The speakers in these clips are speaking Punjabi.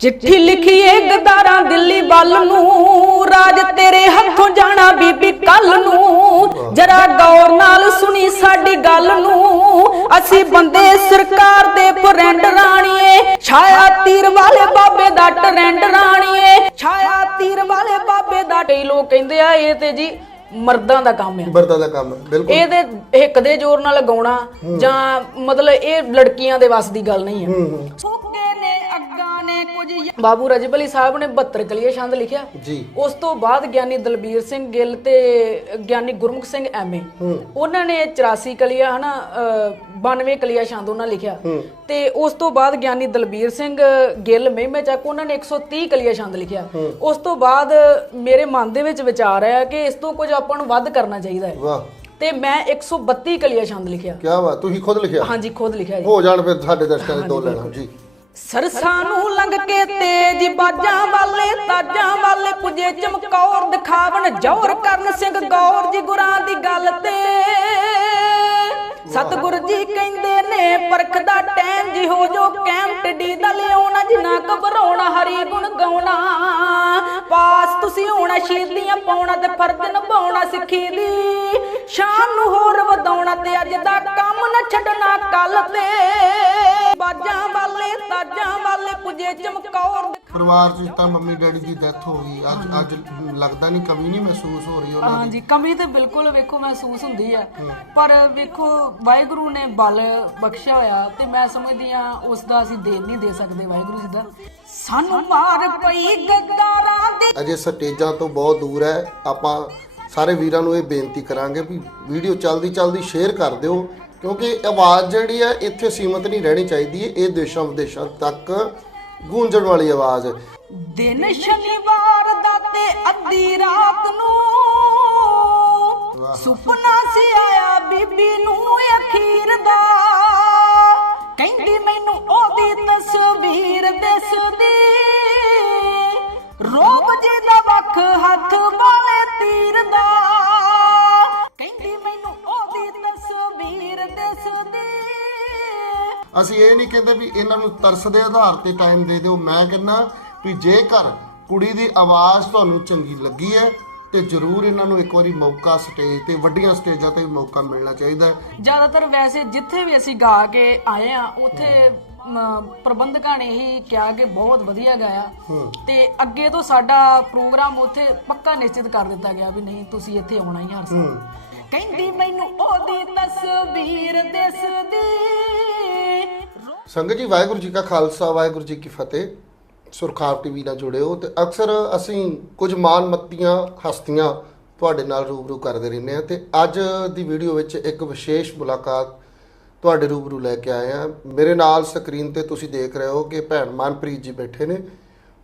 ਚਿੱਠੀ ਲਿਖੀਏ ਗਦਾਰਾਂ ਦਿੱਲੀ ਵੱਲ ਨੂੰ ਰਾਜ ਤੇਰੇ ਹੱਥੋਂ ਜਾਣਾ ਬੀਬੀ ਕੱਲ ਨੂੰ। ਜਰਾ ਗੌਰ ਨਾਲ ਸੁਣੀ ਸਾਡੀ ਗੱਲ ਨੂੰ ਅਸੀਂ ਬੰਦੇ ਸਰਕਾਰ ਦੇ ਫਰੈਂਡ ਰਾਣੀਏ। ਛਾਇਆ ਤੀਰ ਵਾਲੇ ਬਾਬੇ ਦਾ ਟਰੈਂਡ ਰਾਣੀਏ। ਛਾਇਆ ਤੀਰ ਵਾਲੇ ਬਾਬੇ ਦਾ ਕਈ ਲੋਕ ਕਹਿੰਦੇ ਆ ਇਹ ਤੇ ਜੀ ਮਰਦਾਂ ਦਾ ਕੰਮ ਆ। ਬਰਦਾ ਦਾ ਕੰਮ ਹੈ, ਬਿਲਕੁਲ ਇਹਦੇ ਹਿੱਕ ਦੇ ਜ਼ੋਰ ਨਾਲ ਗਾਉਣਾ ਜਾਂ ਮਤਲਬ ਇਹ ਲੜਕੀਆਂ ਦੇ ਵੱਸ ਦੀ ਗੱਲ ਨਹੀਂ ਆ। ਸੁੱਕੇ ਨੇ ਅੱਗਾ ਨੇ ਕੁਝ ਬਾਬੂ ਰਜਬਲੀ ਸਾਹਿਬ ਨੇ 72 ਕਲੀਏ ਛੰਦ ਲਿਖਿਆ। ਜੀ। ਉਸ ਤੋਂ ਬਾਅਦ ਗਿਆਨੀ ਦਲਬੀਰ ਸਿੰਘ ਗਿੱਲ ਤੇ ਗਿਆਨੀ ਗੁਰਮੁਖ ਸਿੰਘ ਐਮਏ ਉਹਨਾਂ ਨੇ 84 ਕਲੀਆ ਹਨਾ ਅਹ, 92 ਕਲੀਆ ਛੰਦ ਉਹਨਾਂ ਲਿਖਿਆ। ਤੇ ਉਸ ਤੋਂ ਬਾਅਦ ਗਿਆਨੀ ਦਲਬੀਰ ਸਿੰਘ ਗਿੱਲ ਮਹਿਮੇ ਚੱਕ ਉਹਨਾਂ ਨੇ 130 ਕਲੀਆ ਛੰਦ ਲਿਖਿਆ। ਉਸ ਤੋਂ ਬਾਅਦ ਮੇਰੇ ਮਨ ਦੇ ਵਿੱਚ ਵਿਚਾਰ ਆਇਆ ਕਿ ਇਸ ਤੋਂ ਕੁਝ ਆਪਾਂ ਨੂੰ ਵੱਧ ਕਰਨਾ ਚਾਹੀਦਾ ਹੈ। ਵਾਹ। ਤੇ ਮੈਂ 132 ਕਲੀਆ ਛੰਦ ਲਿਖਿਆ। ਕੀ ਬਾਤ ਤੁਸੀਂ ਖੁਦ ਲਿਖਿਆ? ਹਾਂਜੀ ਖੁਦ ਲਿਖਿਆ ਜੀ। ਹੋ ਜਾਣ ਫਿਰ ਸਾਡੇ ਦਰਸ਼ਕਾਂ ਦੇ ਦੋ ਲੈਣਾ। ਜੀ। ਸਰਸਾਂ ਨੂੰ ਲੰਘ ਕੇ ਤੇਜ ਬਾਜਾਂ ਵਾਲੇ, ਤਾਜਾਂ ਵਾਲੇ ਪੁਜੇ ਚਮਕੌਰ, ਦਿਖਾਵਣ ਜੌਰ ਕਰਨ ਸਿੰਘ ਗੌਰ ਜੀ ਗੁਰਾਂ ਦੀ ਗੱਲ ਤੇ। ਸਤਿਗੁਰ ਜੀ ਕਹਿੰਦੇ ਨੇ, ਪਰਖ ਦਾ ਟਾਈਮ ਜੀ ਹੋ ਜੋ ਕੈਮ ਟੱਡੀ ਦਾ ਲਿਆਉਣਾ ਜਿਨਾ ਘਬਰਾਉਣਾ ਹਰੀ ਗੁਣ ਗਾਉਣਾ। ਪਾਸ ਤੁਸੀਂ ਹੋਣਾ ਸ਼ੀਦੀਆਂ ਪਾਉਣਾ ਤੇ ਫਰਜ਼ ਨਿਭਾਉਣਾ ਸਿੱਖੀ ਦੀ। ਸ਼ਾਮ ਨੂੰ ਹੋਰ ਵਧਾਉਣਾ ਤੇ ਅੱਜ ਦਾ ਕੰਮ ਨਾ ਛੱਡਣਾ ਕੱਲ ਤੇ। ਬਾਜਾਂ ਵਾਲੇ ਤਾਜਾਂ ਵਾਲੇ ਪੁਜੇ ਚਮਕੌਰ ਦੇ ਪਰਿਵਾਰ ਚ ਤਾਂ ਮੰਮੀ ਡੈਡੀ ਦੀ ਡੈਥ ਹੋ ਗਈ। ਅੱਜ ਅੱਜ ਲੱਗਦਾ ਨਹੀਂ ਕਮੀ ਨਹੀਂ ਮਹਿਸੂਸ ਹੋ ਰਹੀ ਉਹਨਾਂ ਹਾਂਜੀ ਕਮੀ ਤੇ ਬਿਲਕੁਲ ਵੇਖੋ ਮਹਿਸੂਸ ਹੁੰਦੀ ਆ। ਪਰ ਵੇਖੋ ਵਾਹਿਗੁਰੂ ਨੇ ਬਲ ਬਖਸ਼ਿਆ ਹੋਇਆ ਤੇ ਮੈਂ ਸਮਝਦੀ ਆ ਉਸ ਦਾ ਅਸੀਂ ਦੇਣ ਨਹੀਂ ਦੇ ਸਕਦੇ ਵਾਹਿਗੁਰੂ ਜੀ ਦਾ। ਸਾਨੂੰ ਮਾਰ ਪਈ ਗੱਦਾਰਾਂ ਦੀ। ਅਜੇ ਸਟੇਜਾਂ ਤੋਂ ਬਹੁਤ ਦੂਰ ਹੈ। ਆਪਾਂ ਸਾਰੇ ਵੀਰਾਂ ਨੂੰ ਇਹ ਬੇਨਤੀ ਕਰਾਂਗੇ ਵੀ ਵੀਡੀਓ ਚਲਦੀ ਚਲਦੀ ਸ਼ੇਅਰ ਕਰ ਦਿਓ। ਕਿਉਂਕਿ ਆਵਾਜ਼ ਜਿਹੜੀ ਹੈ ਇੱਥੇ ਸੀਮਤ ਨਹੀਂ ਰਹਿਣੀ ਚਾਹੀਦੀ ਹੈ ਇਹ ਦੇਸ਼ਾਂ ਵਿਦੇਸ਼ਾਂ ਤੱਕ ਗੂੰਜਣ ਵਾਲੀ ਆਵਾਜ਼ ਦਿਨ ਸ਼ਨੀਵਾਰ ਦਾ ਤੇ ਅੱਧੀ ਰਾਤ ਨੂੰ ਸੁਪਨਾ ਸੀ ਆਇਆ ਬੀਬੀ ਨੂੰ ਅਖੀਰ ਦਾ। ਕਹਿੰਦੀ ਮੈਨੂੰ ਉਹਦੀ ਤਸਵੀਰ ਦਿਸਦੀ ਰੋਬ ਜੀ ਦਾ ਵੱਖ ਹੱਥ ਵਾਲੇ ਤੀਰ ਦਾ। ਅਸੀਂ ਇਹ ਨਹੀਂ ਕਹਿੰਦੇ ਵੀ ਇਹਨਾਂ ਨੂੰ ਤਰਸ ਦੇ ਆਧਾਰ ਤੇ ਟਾਈਮ ਦੇ ਦਿਓ। ਮੈਂ ਕਹਿੰਦਾ ਵੀ ਜੇਕਰ ਕੁੜੀ ਦੀ ਆਵਾਜ਼ ਤੁਹਾਨੂੰ ਚੰਗੀ ਲੱਗੀ ਹੈ ਤੇ ਜਰੂਰ ਇਹਨਾਂ ਨੂੰ ਇੱਕ ਵਾਰੀ ਮੌਕਾ ਸਟੇਜ ਤੇ ਵੱਡੀਆਂ ਸਟੇਜਾਂ ਤੇ ਵੀ ਮੌਕਾ ਮਿਲਣਾ ਚਾਹੀਦਾ ਜ਼ਿਆਦਾਤਰ ਵੈਸੇ ਜਿੱਥੇ ਵੀ ਅਸੀਂ ਗਾ ਕੇ ਆਏ ਆ ਉੱਥੇ ਪ੍ਰਬੰਧਕਾਂ ਨੇ ਹੀ ਕਿਹਾ ਕਿ ਬਹੁਤ ਵਧੀਆ ਗਾਇਆ। ਤੇ ਅੱਗੇ ਤੋਂ ਸਾਡਾ ਪ੍ਰੋਗਰਾਮ ਉੱਥੇ ਪੱਕਾ ਨਿਸ਼ਚਿਤ ਕਰ ਦਿੱਤਾ ਗਿਆ ਵੀ ਨਹੀਂ ਤੁਸੀਂ ਇੱਥੇ ਆਉਣਾ ਹੀ ਹਰ ਸਾਲ। ਕਹਿੰਦੀ ਮੈਨੂੰ ਉਹਦੀ ਤਸਵੀਰ ਦਿਸਦੀ। ਸੰਗਤ ਜੀ, ਵਾਹਿਗੁਰੂ ਜੀ ਕਾ ਖਾਲਸਾ, ਵਾਹਿਗੁਰੂ ਜੀ ਕੀ ਫਤਿਹ। ਸੁਰਖਾਵ ਟੀਵੀ ਨਾਲ ਜੁੜੇ ਹੋ ਤੇ ਅਕਸਰ ਅਸੀਂ ਕੁਝ ਮਾਨਮੱਤੀਆਂ ਹਸਤੀਆਂ ਤੁਹਾਡੇ ਨਾਲ ਰੂਬਰੂ ਕਰਦੇ ਰਹਿੰਦੇ ਆ ਤੇ ਅੱਜ ਦੀ ਵੀਡੀਓ ਵਿੱਚ ਇੱਕ ਵਿਸ਼ੇਸ਼ ਮੁਲਾਕਾਤ ਤੁਹਾਡੇ ਰੂਬਰੂ ਲੈ ਕੇ ਆਏ ਆ ਮੇਰੇ ਨਾਲ ਸਕਰੀਨ ਤੇ ਤੁਸੀਂ ਦੇਖ ਰਹੇ ਹੋ ਕਿ ਭੈਣ ਮਨਪ੍ਰੀਤ ਜੀ ਬੈਠੇ ਨੇ।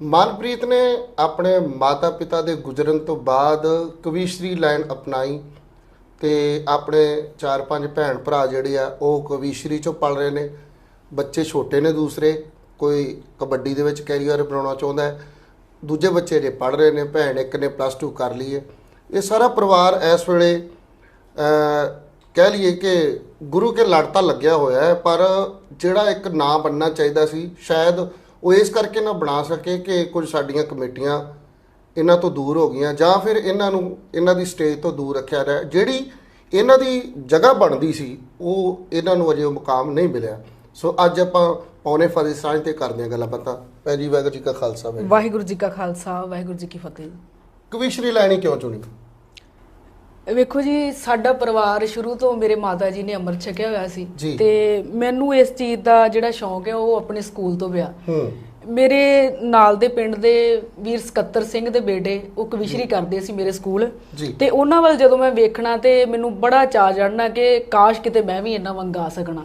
ਮਨਪ੍ਰੀਤ ਨੇ ਆਪਣੇ ਮਾਤਾ-ਪਿਤਾ ਦੇ ਗੁਜ਼ਰਨ ਤੋਂ ਬਾਅਦ ਕਵੀਸ਼ਰੀ ਲਾਈਨ ਅਪਣਾਈ। ਤੇ ਆਪਣੇ 4-5 ਭੈਣ ਭਰਾ ਜਿਹੜੇ ਆ, ਉਹ ਕਵੀਸ਼ਰੀ ਚੋਂ ਪੜ ਰਹੇ ਨੇ। ਬੱਚੇ ਛੋਟੇ ਨੇ ਦੂਸਰੇ, ਕੋਈ ਕਬੱਡੀ ਦੇ ਵਿੱਚ ਕੈਰੀਅਰ ਬਣਾਉਣਾ ਚਾਹੁੰਦਾ ਹੈ। ਦੂਜੇ ਬੱਚੇ ਜੇ ਪੜ ਰਹੇ ਨੇ, ਭੈਣ ਇੱਕ ਨੇ ਪਲੱਸ 2 ਕਰ ਲਈ ਹੈ। ਇਹ ਸਾਰਾ ਪਰਿਵਾਰ ਇਸ ਵੇਲੇ ਕਹਿ ਲਈਏ ਕਿ ਗੁਰੂ ਕੇ ਲੜ ਤਾਂ ਲੱਗਿਆ ਹੋਇਆ ਹੈ, ਪਰ ਜਿਹੜਾ ਇੱਕ ਨਾਂ ਬਣਨਾ ਚਾਹੀਦਾ ਸੀ, ਸ਼ਾਇਦ ਉਹ ਇਸ ਕਰਕੇ ਨਾ ਬਣਾ ਸਕੇ ਕਿ ਕੁਝ ਸਾਡੀਆਂ ਕਮੇਟੀਆਂ ਇਹਨਾਂ ਤੋਂ ਦੂਰ ਹੋ ਗਈਆਂ ਜਾਂ ਫਿਰ ਇਹਨਾਂ ਨੂੰ ਇਹਨਾਂ ਦੀ ਸਟੇਜ ਤੋਂ ਦੂਰ ਰੱਖਿਆ ਰਿਹਾ ਜਿਹੜੀ ਇਹਨਾਂ ਦੀ ਜਗ੍ਹਾ ਬਣਦੀ ਸੀ ਉਹ ਇਹਨਾਂ ਨੂੰ ਅਜੇ ਉਹ ਮੁਕਾਮ ਨਹੀਂ ਮਿਲਿਆ। ਸੋ ਅੱਜ ਆਪਾਂ ਪੌਣੇ ਫਤਿਹ ਸਾਂਝ ਤੇ ਕਰਦੇ ਹਾਂ ਗੱਲਾਂ ਬਾਤਾਂ। ਭੈਣ ਜੀ ਵਾਹਿਗੁਰੂ ਜੀ ਕਾ ਖਾਲਸਾ ਵਾਹਿਗੁਰੂ ਜੀ ਕਾ ਖਾਲਸਾ ਵਾਹਿਗੁਰੂ ਜੀ ਕੀ ਫਤਿਹ। ਕਵੀਸ਼ਰੀ ਲੈਣੀ ਕਿਉਂ ਚੁਣੀ? ਵੇਖੋ ਜੀ ਸਾਡਾ ਪਰਿਵਾਰ ਸ਼ੁਰੂ ਤੋਂ ਮੇਰੇ ਮਾਤਾ ਜੀ ਨੇ ਅੰਮ੍ਰਿਤ ਛਕਿਆ ਹੋਇਆ ਸੀ। ਤੇ ਮੈਨੂੰ ਇਸ ਚੀਜ਼ ਦਾ ਜਿਹੜਾ ਸ਼ੌਂਕ ਹੈ ਉਹ ਆਪਣੇ ਸਕੂਲ ਤੋਂ ਪਿਆ। ਮੇਰੇ ਨਾਲ ਦੇ ਪਿੰਡ ਦੇ ਵੀਰ ਸਕੱਤਰ ਸਿੰਘ ਦੇ ਬੇਟੇ ਉਹ ਕਵਿਸ਼ਰੀ ਕਰਦੇ ਸੀ ਮੇਰੇ ਸਕੂਲ। ਤੇ ਉਹਨਾਂ ਵੱਲ ਜਦੋਂ ਮੈਂ ਵੇਖਣਾ ਤੇ ਮੈਨੂੰ ਬੜਾ ਚਾਅ ਚੜਨਾ ਕਿ ਕਾਸ਼ ਕਿਤੇ ਮੈਂ ਵੀ ਇੰਨਾ ਮੰਗਾ ਸਕਣਾ।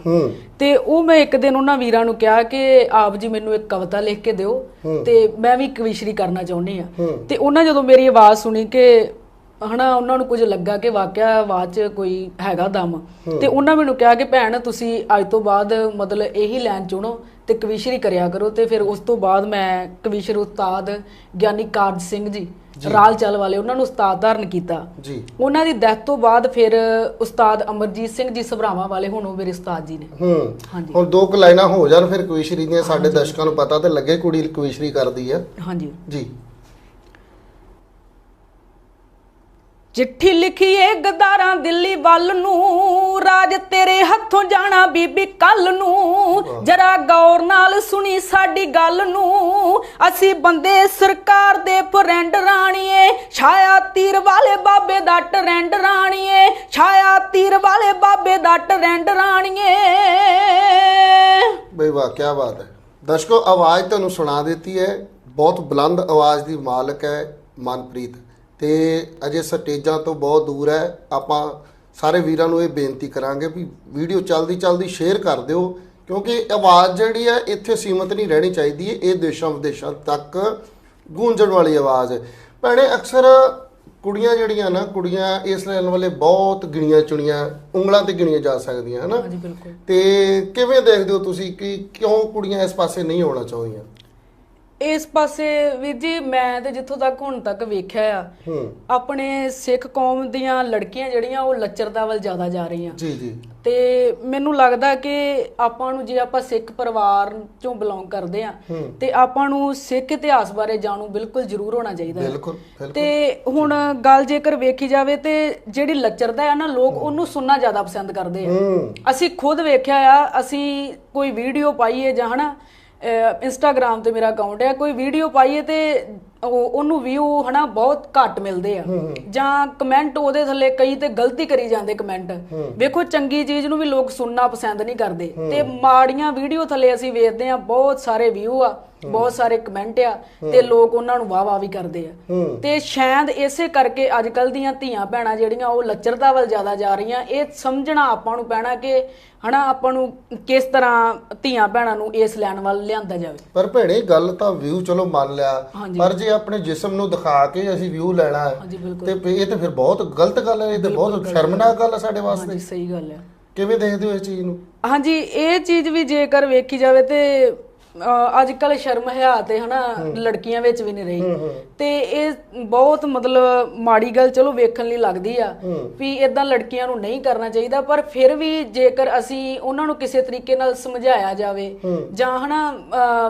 ਤੇ ਉਹ ਮੈਂ ਇੱਕ ਦਿਨ ਉਹਨਾਂ ਵੀਰਾਂ ਨੂੰ ਕਿਹਾ ਕਿ ਆਪ ਜੀ ਮੈਨੂੰ ਇੱਕ ਕਵਿਤਾ ਲਿਖ ਕੇ ਦਿਓ ਤੇ ਮੈਂ ਵੀ ਕਵਿਸ਼ਰੀ ਕਰਨਾ ਚਾਹੁੰਦੀ ਆ। ਤੇ ਉਹਨਾਂ ਜਦੋਂ ਮੇਰੀ ਆਵਾਜ਼ ਸੁਣੀ ਕਿ ਹਨਾ ਉਹਨਾਂ ਨੂੰ ਕੁਝ ਲੱਗਾ ਕਿ ਵਾਕਿਆ ਆਵਾਜ਼ 'ਚ ਕੋਈ ਹੈਗਾ ਦਮ। ਤੇ ਉਹਨਾਂ ਮੈਨੂੰ ਕਿਹਾ ਕਿ ਭੈਣ ਤੁਸੀਂ ਅੱਜ ਤੋਂ ਬਾਅਦ ਮਤਲਬ ਇਹੀ ਲਾਈਨ ਚੁਣੋ ਤੇ ਕਵਿਸ਼ਰੀ ਕਰਿਆ ਕਰੋ ਤੇ ਫਿਰ ਉਸ ਤੋਂ ਬਾਅਦ ਮੈਂ ਕਵਿਸ਼ਰ ਉਸਤਾਦ ਗਿਆਨੀ ਕਾਰਜ ਸਿੰਘ ਜੀ ਰਾਲ ਚੱਲ ਵਾਲੇ ਉਹਨਾਂ ਨੂੰ ਉਸਤਾਦ ਧਾਰਨ ਕੀਤਾ। ਜੀ। ਉਹਨਾਂ ਦੀ ਡੈਥ ਤੋਂ ਬਾਅਦ ਫਿਰ ਉਸਤਾਦ ਅਮਰਜੀਤ ਸਿੰਘ ਜੀ ਸਭਰਾਵਾਂ ਵਾਲੇ ਹੁਣ ਉਹ ਮੇਰੇ ਉਸਤਾਦ ਜੀ ਨੇ। ਹੂੰ ਹਾਂਜੀ। ਹੁਣ ਦੋ ਕੁ ਲਾਈਨਾਂ ਹੋ ਜਾਣ ਫਿਰ ਕਵੀਸ਼ਰੀ ਦੀਆਂ ਸਾਡੇ ਦਰਸ਼ਕਾਂ ਨੂੰ ਪਤਾ ਤੇ ਲੱਗੇ ਕੁੜੀ ਕਵੀਸ਼ਰੀ ਕਰਦੀ ਆ। ਹਾਂਜੀ। ਜੀ। ਚਿੱਠੀ ਲਿਖੀਏ ਗਦਾਰਾਂ ਦਿੱਲੀ ਵੱਲ ਨੂੰ ਰਾਜ ਤੇਰੇ ਹੱਥੋਂ ਜਾਣਾ ਬੀਬੀ ਕੱਲ ਨੂੰ। ਜਰਾ ਗੌਰ ਨਾਲ ਸੁਣੀ ਸਾਡੀ ਗੱਲ ਨੂੰ ਅਸੀਂ ਬੰਦੇ ਸਰਕਾਰ ਦੇ ਫਰੈਂਡ ਰਾਣੀਏ। ਛਾਇਆ ਤੀਰ ਵਾਲੇ ਬਾਬੇ ਦਾ ਟਰੈਂਡ ਰਾਣੀਏ ਛਾਇਆ ਤੀਰ ਵਾਲੇ ਬਾਬੇ ਦਾ ਟਰੈਂਡ ਰਾਣੀਏ। ਬਈ ਵਾਹ ਕੀ ਬਾਤ ਹੈ। ਦਰਸ਼ਕੋ ਆਵਾਜ਼ ਤੁਹਾਨੂੰ ਸੁਣਾ ਦਿੱਤੀ ਹੈ। ਬਹੁਤ ਬੁਲੰਦ ਆਵਾਜ਼ ਦੀ ਮਾਲਕ ਹੈ ਮਨਪ੍ਰੀਤ। ਤੇ ਅਜੇ ਸਟੇਜਾਂ ਤੋਂ ਬਹੁਤ ਦੂਰ ਹੈ। ਆਪਾਂ ਸਾਰੇ ਵੀਰਾਂ ਨੂੰ ਇਹ ਬੇਨਤੀ ਕਰਾਂਗੇ ਵੀ ਵੀਡੀਓ ਚਲਦੀ ਚਲਦੀ ਸ਼ੇਅਰ ਕਰ ਦਿਓ ਕਿਉਂਕਿ ਆਵਾਜ਼ ਜਿਹੜੀ ਹੈ ਇੱਥੇ ਸੀਮਤ ਨਹੀਂ ਰਹਿਣੀ ਚਾਹੀਦੀ ਇਹ ਦੇਸ਼ਾਂ ਵਿਦੇਸ਼ਾਂ ਤੱਕ ਗੂੰਜਣ ਵਾਲੀ ਆਵਾਜ਼ ਹੈ। ਭੈਣੇ ਅਕਸਰ ਕੁੜੀਆਂ ਜਿਹੜੀਆਂ ਨਾ ਕੁੜੀਆਂ ਇਸ ਲੈਣ ਵਾਲੇ ਬਹੁਤ ਗਿਣੀਆਂ ਚੁਣੀਆਂ ਉਂਗਲਾਂ ਤੇ ਗਿਣੀਆਂ ਜਾ ਸਕਦੀਆਂ ਹਨਾ? ਤੇ ਕਿਵੇਂ ਦੇਖਦੇ ਹੋ ਤੁਸੀਂ ਕਿ ਕਿਉਂ ਕੁੜੀਆਂ ਇਸ ਪਾਸੇ ਨਹੀਂ ਆਉਣਾ ਚਾਹੁੰਦੀਆਂ? ਇਸ ਪਾਸੇ ਵੀਰ ਜੀ ਮੈਂ ਤੇ ਜਿੱਥੋਂ ਤੱਕ ਹੁਣ ਤੱਕ ਵੇਖਿਆ ਆ ਆਪਣੇ ਸਿੱਖ ਕੌਮ ਦੀਆਂ ਲੜਕੀਆਂ ਜਿਹੜੀਆਂ ਉਹ ਲੱਚਰਤਾ ਵੱਲ ਜ਼ਿਆਦਾ ਜਾ ਰਹੀਆਂ। ਜੀ ਜੀ। ਤੇ ਮੈਨੂੰ ਲੱਗਦਾ ਕਿ ਆਪਾਂ ਨੂੰ ਜੇ ਆਪਾਂ ਸਿੱਖ ਪਰਿਵਾਰ ਚੋਂ ਬਿਲੋਂਗ ਕਰਦੇ ਆ ਤੇ ਆਪਾਂ ਨੂੰ ਸਿੱਖ ਇਤਿਹਾਸ ਬਾਰੇ ਜਾਣੂ ਬਿਲਕੁਲ ਜ਼ਰੂਰ ਹੋਣਾ ਚਾਹੀਦਾ ਹੈ। ਬਿਲਕੁਲ ਤੇ ਹੁਣ ਗੱਲ ਜੇਕਰ ਵੇਖੀ ਜਾਵੇ ਤੇ ਜਿਹੜੀ ਲੱਚਰਦਾ ਆ ਨਾ ਲੋਕ ਉਹਨੂੰ ਸੁਣਨਾ ਜ਼ਿਆਦਾ ਪਸੰਦ ਕਰਦੇ ਆ। ਅਸੀਂ ਖੁਦ ਵੇਖਿਆ ਆ ਅਸੀਂ ਕੋਈ ਵੀਡੀਓ ਪਾਈਏ ਜਾਂ ਹਨਾ ਇੰਸਟਾਗ੍ਰam ਤੇ ਮੇਰਾ ਅਕਾਊਂਟ ਹੈ। ਕੋਈ ਵੀਡੀਓ ਪਾਈਏ ਤੇ ਉਹ- ਉਹਨੂੰ ਵਿਊ ਹਨਾ ਬਹੁਤ ਘੱਟ ਮਿਲਦੇ ਆ। ਜਾਂ ਕਮੈਂਟ ਉਹਦੇ ਥੱਲੇ ਕਈ ਤੇ ਗਲਤੀ ਕਰੀ ਜਾਂਦੇ ਕਮੈਂਟ ਵੇਖੋ ਚੰਗੀ ਚੀਜ਼ ਨੂੰ ਵੀ ਲੋਕ ਸੁਣਨਾ ਪਸੰਦ ਨਹੀਂ ਕਰਦੇ। ਤੇ ਮਾੜੀਆਂ ਵੀਡੀਓ ਥੱਲੇ ਅਸੀਂ ਵੇਖਦੇ ਆ ਬਹੁਤ ਸਾਰੇ ਵਿਊ ਆ ਬਹੁਤ ਸਾਰੇ ਕਮੈਂਟ ਆ ਤੇ ਲੋਕ ਉਹਨਾਂ ਨੂੰ ਵਾਹ ਵਾਹ ਵੀ ਕਰਦੇ ਆ। ਹੂੰ। ਤੇ ਸ਼ਾਇਦ ਇਸੇ ਕਰਕੇ ਅੱਜ ਕੱਲ ਦੀਆਂ ਧੀਆਂ ਭੈਣਾਂ ਜਿਹੜੀਆਂ ਉਹ ਲੱਚਰਤਾ ਵੱਲ ਜ਼ਿਆਦਾ ਜਾ ਰਹੀਆਂ। ਇਹ ਸਮਝਣਾ ਆਪਾਂ ਨੂੰ ਪੈਣਾ ਕਿ ਹਨਾ ਆਪਾਂ ਨੂੰ ਕਿਸ ਤਰ੍ਹਾਂ ਧੀਆਂ ਭੈਣਾਂ ਨੂੰ ਇਸ ਲੈਣ ਵੱਲ ਲਿਆਂਦਾ ਜਾਵੇ। ਪਰ ਭੈਣੇ ਗੱਲ ਤਾਂ ਵਿਊ ਚਲੋ ਮੰਨ ਲਿਆ। ਹਾਂਜੀ। ਪਰ ਜੇ ਆਪਣੇ ਜਿਸਮ ਨੂੰ ਦਿਖਾ ਕੇ ਅਸੀਂ ਵਿਊ ਲੈਣਾ ਹੈ। ਹਾਂਜੀ ਬਿਲਕੁਲ। ਤੇ ਇਹ ਤਾਂ ਫਿਰ ਬਹੁਤ ਗਲਤ ਗੱਲ ਹੈ ਇਹ ਤਾਂ ਬਹੁਤ ਸ਼ਰਮਨਾਕ ਗੱਲ ਹੈ ਸਾਡੇ ਵਾਸਤੇ। ਹਾਂਜੀ ਸਹੀ ਗੱਲ ਹੈ। ਕਿਵੇਂ ਦੇਖਦੇ ਹੋ ਇਸ ਚੀਜ਼ ਨੂੰ? ਹਾਂਜੀ ਇਹ ਚੀਜ਼ ਵੀ ਜੇਕਰ ਵੇਖੀ ਜਾਵੇ ਤੇ ਅੱਜ ਕੱਲ ਸ਼ਰਮ ਹਿਆ ਤੇ ਹਨਾ? ਲੜਕੀਆਂ ਵਿੱਚ ਵੀ ਨਹੀਂ ਰਹੀ। ਤੇ ਇਹ ਬਹੁਤ ਮਤਲਬ ਮਾੜੀ ਗੱਲ ਚਲੋ ਵੇਖਣ ਲਈ ਲੱਗਦੀ ਆ ਵੀ ਇਦਾਂ ਲੜਕੀਆਂ ਨੂੰ ਨਹੀਂ ਕਰਨਾ ਚਾਹੀਦਾ ਪਰ ਫਿਰ ਵੀ ਜੇਕਰ ਅਸੀਂ ਉਹਨਾਂ ਨੂੰ ਕਿਸੇ ਤਰੀਕੇ ਨਾਲ ਸਮਝਾਇਆ ਜਾਵੇ ਜਾਂ ਹਨਾ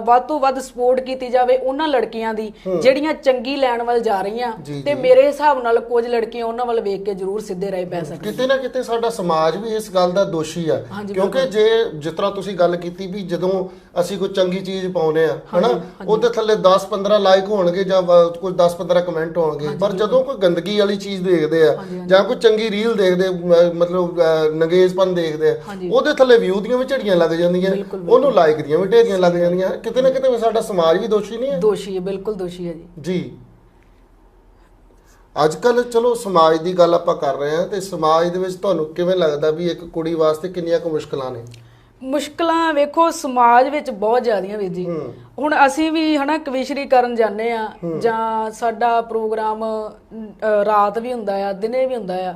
ਵੱਧ ਤੋਂ ਵੱਧ ਸਪੋਰਟ ਕੀਤੀ ਜਾਵੇ ਉਹਨਾਂ ਲੜਕੀਆਂ ਦੀ ਜਿਹੜੀਆਂ ਚੰਗੀ ਲੈਣ ਵੱਲ ਜਾ ਰਹੀਆਂ ਤੇ ਮੇਰੇ ਹਿਸਾਬ ਨਾਲ ਕੁਝ ਲੜਕੀਆਂ ਉਹਨਾਂ ਵੱਲ ਵੇਖ ਕੇ ਜ਼ਰੂਰ ਸਿੱਧੇ ਰਾਹ ਪੈ ਸਕਦੀਆਂ। ਕਿਤੇ ਨਾ ਕਿਤੇ ਸਾਡਾ ਸਮਾਜ ਵੀ ਇਸ ਗੱਲ ਦਾ ਦੋਸ਼ੀ ਆ ਕਿਉਂਕਿ ਜੇ ਜਿਸ ਤਰ੍ਹਾਂ ਤੁਸੀਂ ਗੱਲ ਕੀਤੀ ਵੀ ਜਦੋਂ ਅਸੀਂ ਕੋਈ ਚੰਗੀ ਚੀਜ਼ ਪਾਉਨੇ ਆ ਹਨਾ? ਉਹਦੇ ਥੱਲੇ 10 15 ਲਾਈਕ ਹੋਣਗੇ ਜਾਂ ਬ- ਕੋਈ 10 15 ਕਮੈਂਟ ਹੋਣਗੇ। ਪਰ ਜਦੋਂ ਕੋਈ ਗੰਦਗੀ ਵਾਲੀ ਚੀਜ਼ ਦੇਖਦੇ ਆ ਜਾਂ ਕੋਈ ਚੰਗੀ ਰੀਲ ਦੇਖਦੇ ਮਤਲਬ ਨੰਗੇਜ਼ਪਨ ਦੇਖਦੇ ਆ। ਉਹਦੇ ਥੱਲੇ ਵਿਊ ਦੀਆਂ ਵੀ ਝੜੀਆਂ ਲੱਗ ਜਾਂਦੀਆਂ ਉਹਨੂੰ ਲਾਈਕ ਦੀਆਂ ਵੀ ਢੇਰੀਆਂ ਲੱਗ ਜਾਂਦੀਆਂ। ਕਿਤੇ ਨਾ ਕਿਤੇ ਸਾਡਾ ਸਮਾਜ ਵੀ ਦੋਸ਼ੀ ਨਹੀਂ ਹੈ। ਦੋਸ਼ੀ ਹੈ ਬਿਲਕੁਲ ਦੋਸ਼ੀ ਹੈ ਜੀ। ਜੀ। ਅੱਜ ਕੱਲ ਚਲੋ ਸਮਾਜ ਦੀ ਗੱਲ ਆਪਾਂ ਕਰ ਰਹੇ ਹਾਂ ਤੇ ਸਮਾਜ ਦੇ ਵਿੱਚ ਤੁਹਾਨੂੰ ਕਿਵੇਂ ਲੱਗਦਾ ਵੀ ਇੱਕ ਕੁੜੀ ਵਾਸਤੇ ਕਿੰਨੀਆਂ ਕੁ ਮੁਸ਼ਕਲਾਂ ਨੇ? ਮੁਸ਼ਕਲਾਂ ਵੇਖੋ ਸਮਾਜ ਵਿੱਚ ਬਹੁਤ ਜ਼ਿਆਦੀਆਂ ਵੀਰ ਜੀ। ਹੁਣ ਅਸੀਂ ਵੀ ਹਨਾ ਕਵਿਸ਼ਰੀ ਕਰਨ ਜਾਂਦੇ ਆ ਜਾਂ ਸਾਡਾ ਪ੍ਰੋਗਰਾਮ ਅ, ਰਾਤ ਵੀ ਹੁੰਦਾ ਆ ਦਿਨੇ ਵੀ ਹੁੰਦਾ ਆ।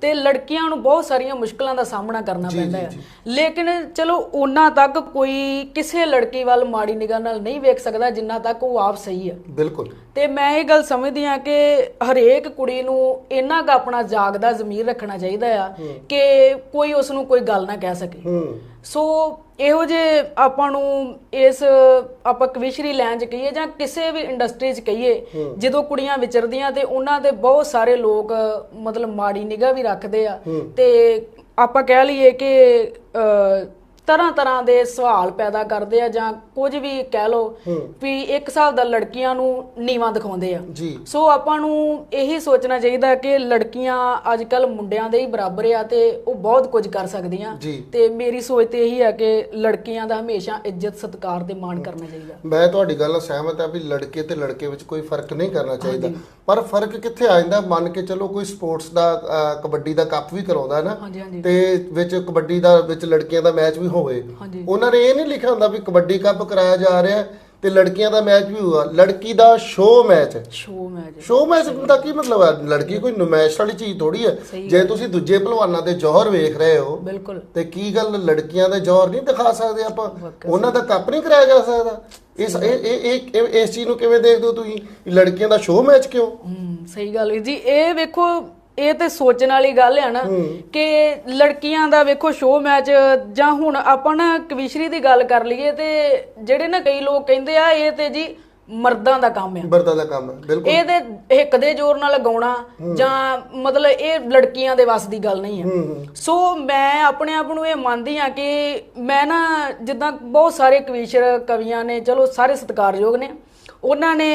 ਤੇ ਲੜਕੀਆਂ ਨੂੰ ਬਹੁਤ ਸਾਰੀਆਂ ਮੁਸ਼ਕਲਾਂ ਦਾ ਸਾਹਮਣਾ ਕਰਨਾ ਪੈਂਦਾ ਆ। ਲੇਕਿਨ ਚਲੋ ਉਹਨਾਂ ਤੱਕ ਕੋਈ ਕਿਸੇ ਲੜਕੀ ਵੱਲ ਮਾੜੀ ਨਿਗਾਹ ਨਾਲ ਨਹੀਂ ਵੇਖ ਸਕਦਾ ਜਿੰਨਾ ਤੱਕ ਉਹ ਆਪ ਸਹੀ ਆ। ਬਿਲਕੁਲ। ਤੇ ਮੈਂ ਇਹ ਗੱਲ ਸਮਝਦੀ ਆ ਕਿ ਹਰੇਕ ਕੁੜੀ ਨੂੰ ਇੰਨਾ ਕੁ ਆਪਣਾ ਜਾਗਦਾ ਜ਼ਮੀਰ ਰੱਖਣਾ ਚਾਹੀਦਾ ਆ ਕਿ ਕੋਈ ਉਸ ਨੂੰ ਕੋਈ ਗੱਲ ਨਾ ਕਹਿ ਸਕੇ। ਹੂੰ। ਸੋ ਇਹੋ ਜੇ ਆਪਾਂ ਨੂੰ ਇਸ ਆਪਾਂ ਕਵਿਸ਼ਰੀ ਲੈਣ ਚ ਕਹੀਏ ਜਾਂ ਕਿਸੇ ਵੀ ਇੰਡਸਟਰੀ ਚ ਕਹੀਏ ਜਦੋਂ ਕੁੜੀਆਂ ਵਿਚਰਦੀਆਂ ਤੇ ਉਹਨਾਂ ਦੇ ਬਹੁਤ ਸਾਰੇ ਲੋਕ ਮਤਲਬ ਮਾੜੀ ਨਿਗਾਹ ਵੀ ਰੱਖਦੇ ਆ। ਤੇ ਆਪਾਂ ਕਹਿ ਲਈਏ ਕਿ ਤਰ੍ਹਾਂ ਤਰ੍ਹਾਂ ਦੇ ਸਵਾਲ ਪੈਦਾ ਕਰਦੇ ਆ ਜਾਂ ਕੁਝ ਵੀ ਕਹਿ ਲੋ ਵੀ ਇੱਕ ਹਿਸਾਬ ਦਾ ਲੜਕੀਆਂ ਨੂੰ ਨੀਵਾਂ ਦਿਖਾਉਂਦੇ ਆ। ਸੋ ਆਪਾਂ ਨੂੰ ਇਹੀ ਸੋਚਣਾ ਚਾਹੀਦਾ ਕਿ ਲੜਕੀਆਂ ਅੱਜ ਕੱਲ ਮੁੰਡਿਆਂ ਦੇ ਹੀ ਬਰਾਬਰ ਆ ਤੇ ਉਹ ਬਹੁਤ ਕੁਝ ਕਰ ਸਕਦੀਆਂ। ਤੇ ਮੇਰੀ ਸੋਚ ਤੇ ਇਹੀ ਹੈ ਕਿ ਲੜਕੀਆਂ ਦਾ ਹਮੇਸ਼ਾ ਇੱਜ਼ਤ ਸਤਿਕਾਰ ਤੇ ਮਾਣ ਕਰਨਾ ਚਾਹੀਦਾ। ਮੈਂ ਤੁਹਾਡੀ ਗੱਲ ਨਾਲ ਸਹਿਮਤ ਹਾਂ ਵੀ ਲੜਕੇ ਤੇ ਲੜਕੇ ਵਿੱਚ ਕੋਈ ਫ਼ਰਕ ਨਹੀਂ ਕਰਨਾ ਚਾਹੀਦਾ। ਪਰ ਫ਼ਰਕ ਕਿੱਥੇ ਆ ਜਾਂਦਾ? ਮੰਨ ਕੇ ਚਲੋ ਕੋਈ ਸਪੋਰਟਸ ਦਾ ਕਬੱਡੀ ਦਾ ਕੱਪ ਵੀ ਕਰਾਉਂਦਾ ਹੈ ਨਾ ਤੇ ਵਿੱਚ ਕਬੱਡੀ ਦਾ ਵਿੱਚ ਲੜਕੀਆਂ ਦਾ ਮੈਚ ਵੀ ਹੋਵੇ। ਉਹਨਾਂ ਨੇ ਇਹ ਨਹੀਂ ਲਿਖਿਆ ਹੁੰਦਾ ਵੀ ਕਬੱਡੀ ਕੱਪ ਕਰਾਇਆ ਜਾ ਰਿਹਾ ਤੇ ਲੜਕੀਆਂ ਦਾ ਮੈਚ ਵੀ ਹੋਊਗਾ। ਲੜਕੀ ਦਾ ਸ਼ੋਅ ਮੈਚ ਹੈ। ਸ਼ੋ ਮੈਚ ਸ਼ੋਅ ਮੈਚ ਦਾ ਕੀ ਮਤਲਬ ਹੈ? ਲੜਕੀ ਕੋਈ ਨੁਮਾਇਸ਼ ਵਾਲੀ ਚੀਜ਼ ਥੋੜੀ ਹੈ। ਜੇ ਤੁਸੀਂ ਦੂਜੇ ਪਹਿਲਵਾਨਾਂ ਦੇ ਜੌਹਰ ਵੇਖ ਰਹੇ ਹੋ ਬਿਲਕੁਲ। ਤੇ ਕੀ ਗੱਲ ਲੜਕੀਆਂ ਦੇ ਜੌਹਰ ਨਹੀਂ ਦਿਖਾ ਸਕਦੇ ਆਪਾਂ? ਉਹਨਾਂ ਦਾ ਕੱਪ ਨਹੀਂ ਕਰਾਇਆ ਜਾ ਸਕਦਾ। ਇਸ ਇਹ ਇਹ ਇਸ ਚੀਜ਼ ਨੂੰ ਕਿਵੇਂ ਦੇਖਦੇ ਹੋ ਤੁਸੀਂ? ਲੜਕੀਆਂ ਦਾ ਸ਼ੋਅ ਮੈਚ ਕਿਉਂ? ਹੂੰ ਸਹੀ ਗੱਲ ਹੈ ਜੀ। ਇਹ ਵੇਖੋ ਇਹ ਤੇ ਸੋਚਣ ਵਾਲੀ ਗੱਲ ਹੈ ਨਾ ਕਿ ਲੜਕੀਆਂ ਦਾ ਵੇਖੋ ਸ਼ੋਅ ਮੈਚ ਜਾਂ ਹੁਣ ਆਪਾਂ ਨਾ ਕਵਿਸ਼ਰੀ ਦੀ ਗੱਲ ਕਰ ਲਈਏ ਤੇ ਜਿਹੜੇ ਨਾ ਕਈ ਲੋਕ ਕਹਿੰਦੇ ਆ ਇਹ ਤੇ ਜੀ ਮਰਦਾਂ ਦਾ ਕੰਮ ਆ। ਬਰਦਾ ਦਾ ਕੰਮ ਹੈ ਬਿਲਕੁਲ। ਇਹ ਤੇ ਹਿੱਕ ਦੇ ਜ਼ੋਰ ਨਾਲ ਗਾਉਣਾ ਜਾਂ ਮਤਲਬ ਇਹ ਲੜਕੀਆਂ ਦੇ ਵੱਸ ਦੀ ਗੱਲ ਨਹੀਂ ਹੈ ਸੋ ਮੈਂ ਆਪਣੇ ਆਪ ਨੂੰ ਇਹ ਮੰਨਦੀ ਆ ਕਿ ਮੈਂ ਨਾ ਜਿੱਦਾਂ ਬਹੁਤ ਸਾਰੇ ਕਵੀਸ਼ਰ ਕਵੀਆਂ ਨੇ ਚਲੋ ਸਾਰੇ ਸਤਿਕਾਰਯੋਗ ਨੇ ਉਹਨਾਂ ਨੇ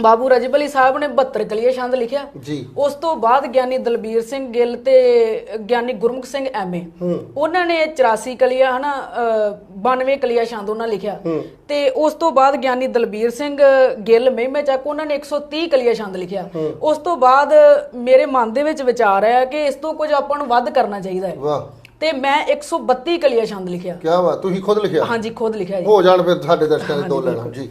ਬਾਬੂ ਰਜਬ ਅਲੀ ਸਾਹਿਬ ਨੇ 72 ਕਲੀਏ ਛੰਦ ਲਿਖਿਆ। ਜੀ। ਉਸ ਤੋਂ ਬਾਅਦ ਗਿਆਨੀ ਦਲਬੀਰ ਸਿੰਘ ਗਿੱਲ ਤੇ ਗਿਆਨੀ ਗੁਰਮੁਖ ਸਿੰਘ ਐਮਏ ਉਹਨਾਂ ਨੇ 84 ਕਲੀਆ ਹਨਾ ਅਹ, 92 ਕਲੀਆ ਛੰਦ ਉਹਨਾਂ ਲਿਖਿਆ। ਤੇ ਉਸ ਤੋਂ ਬਾਅਦ ਗਿਆਨੀ ਦਲਬੀਰ ਸਿੰਘ ਗਿੱਲ ਮਹਿਮੇ ਚੱਕ ਉਹਨਾਂ ਨੇ 130 ਕਲੀਆ ਛੰਦ ਲਿਖਿਆ। ਉਸ ਤੋਂ ਬਾਅਦ ਮੇਰੇ ਮਨ ਦੇ ਵਿੱਚ ਵਿਚਾਰ ਆਇਆ ਕਿ ਇਸ ਤੋਂ ਕੁਝ ਆਪਾਂ ਨੂੰ ਵੱਧ ਕਰਨਾ ਚਾਹੀਦਾ ਹੈ। ਵਾਹ। ਤੇ ਮੈਂ 132 ਕਲੀਆ ਛੰਦ ਲਿਖਿਆ। ਕੀ ਬਾਤ ਤੁਸੀਂ ਖੁਦ ਲਿਖਿਆ? ਹਾਂਜੀ ਖੁਦ ਲਿਖਿਆ ਜੀ। ਹੋ ਜਾਣ ਫਿਰ ਸਾਡੇ ਦਰਸ਼ਕਾਂ ਦੇ ਦੋ ਲੈਣਾ। ਜੀ।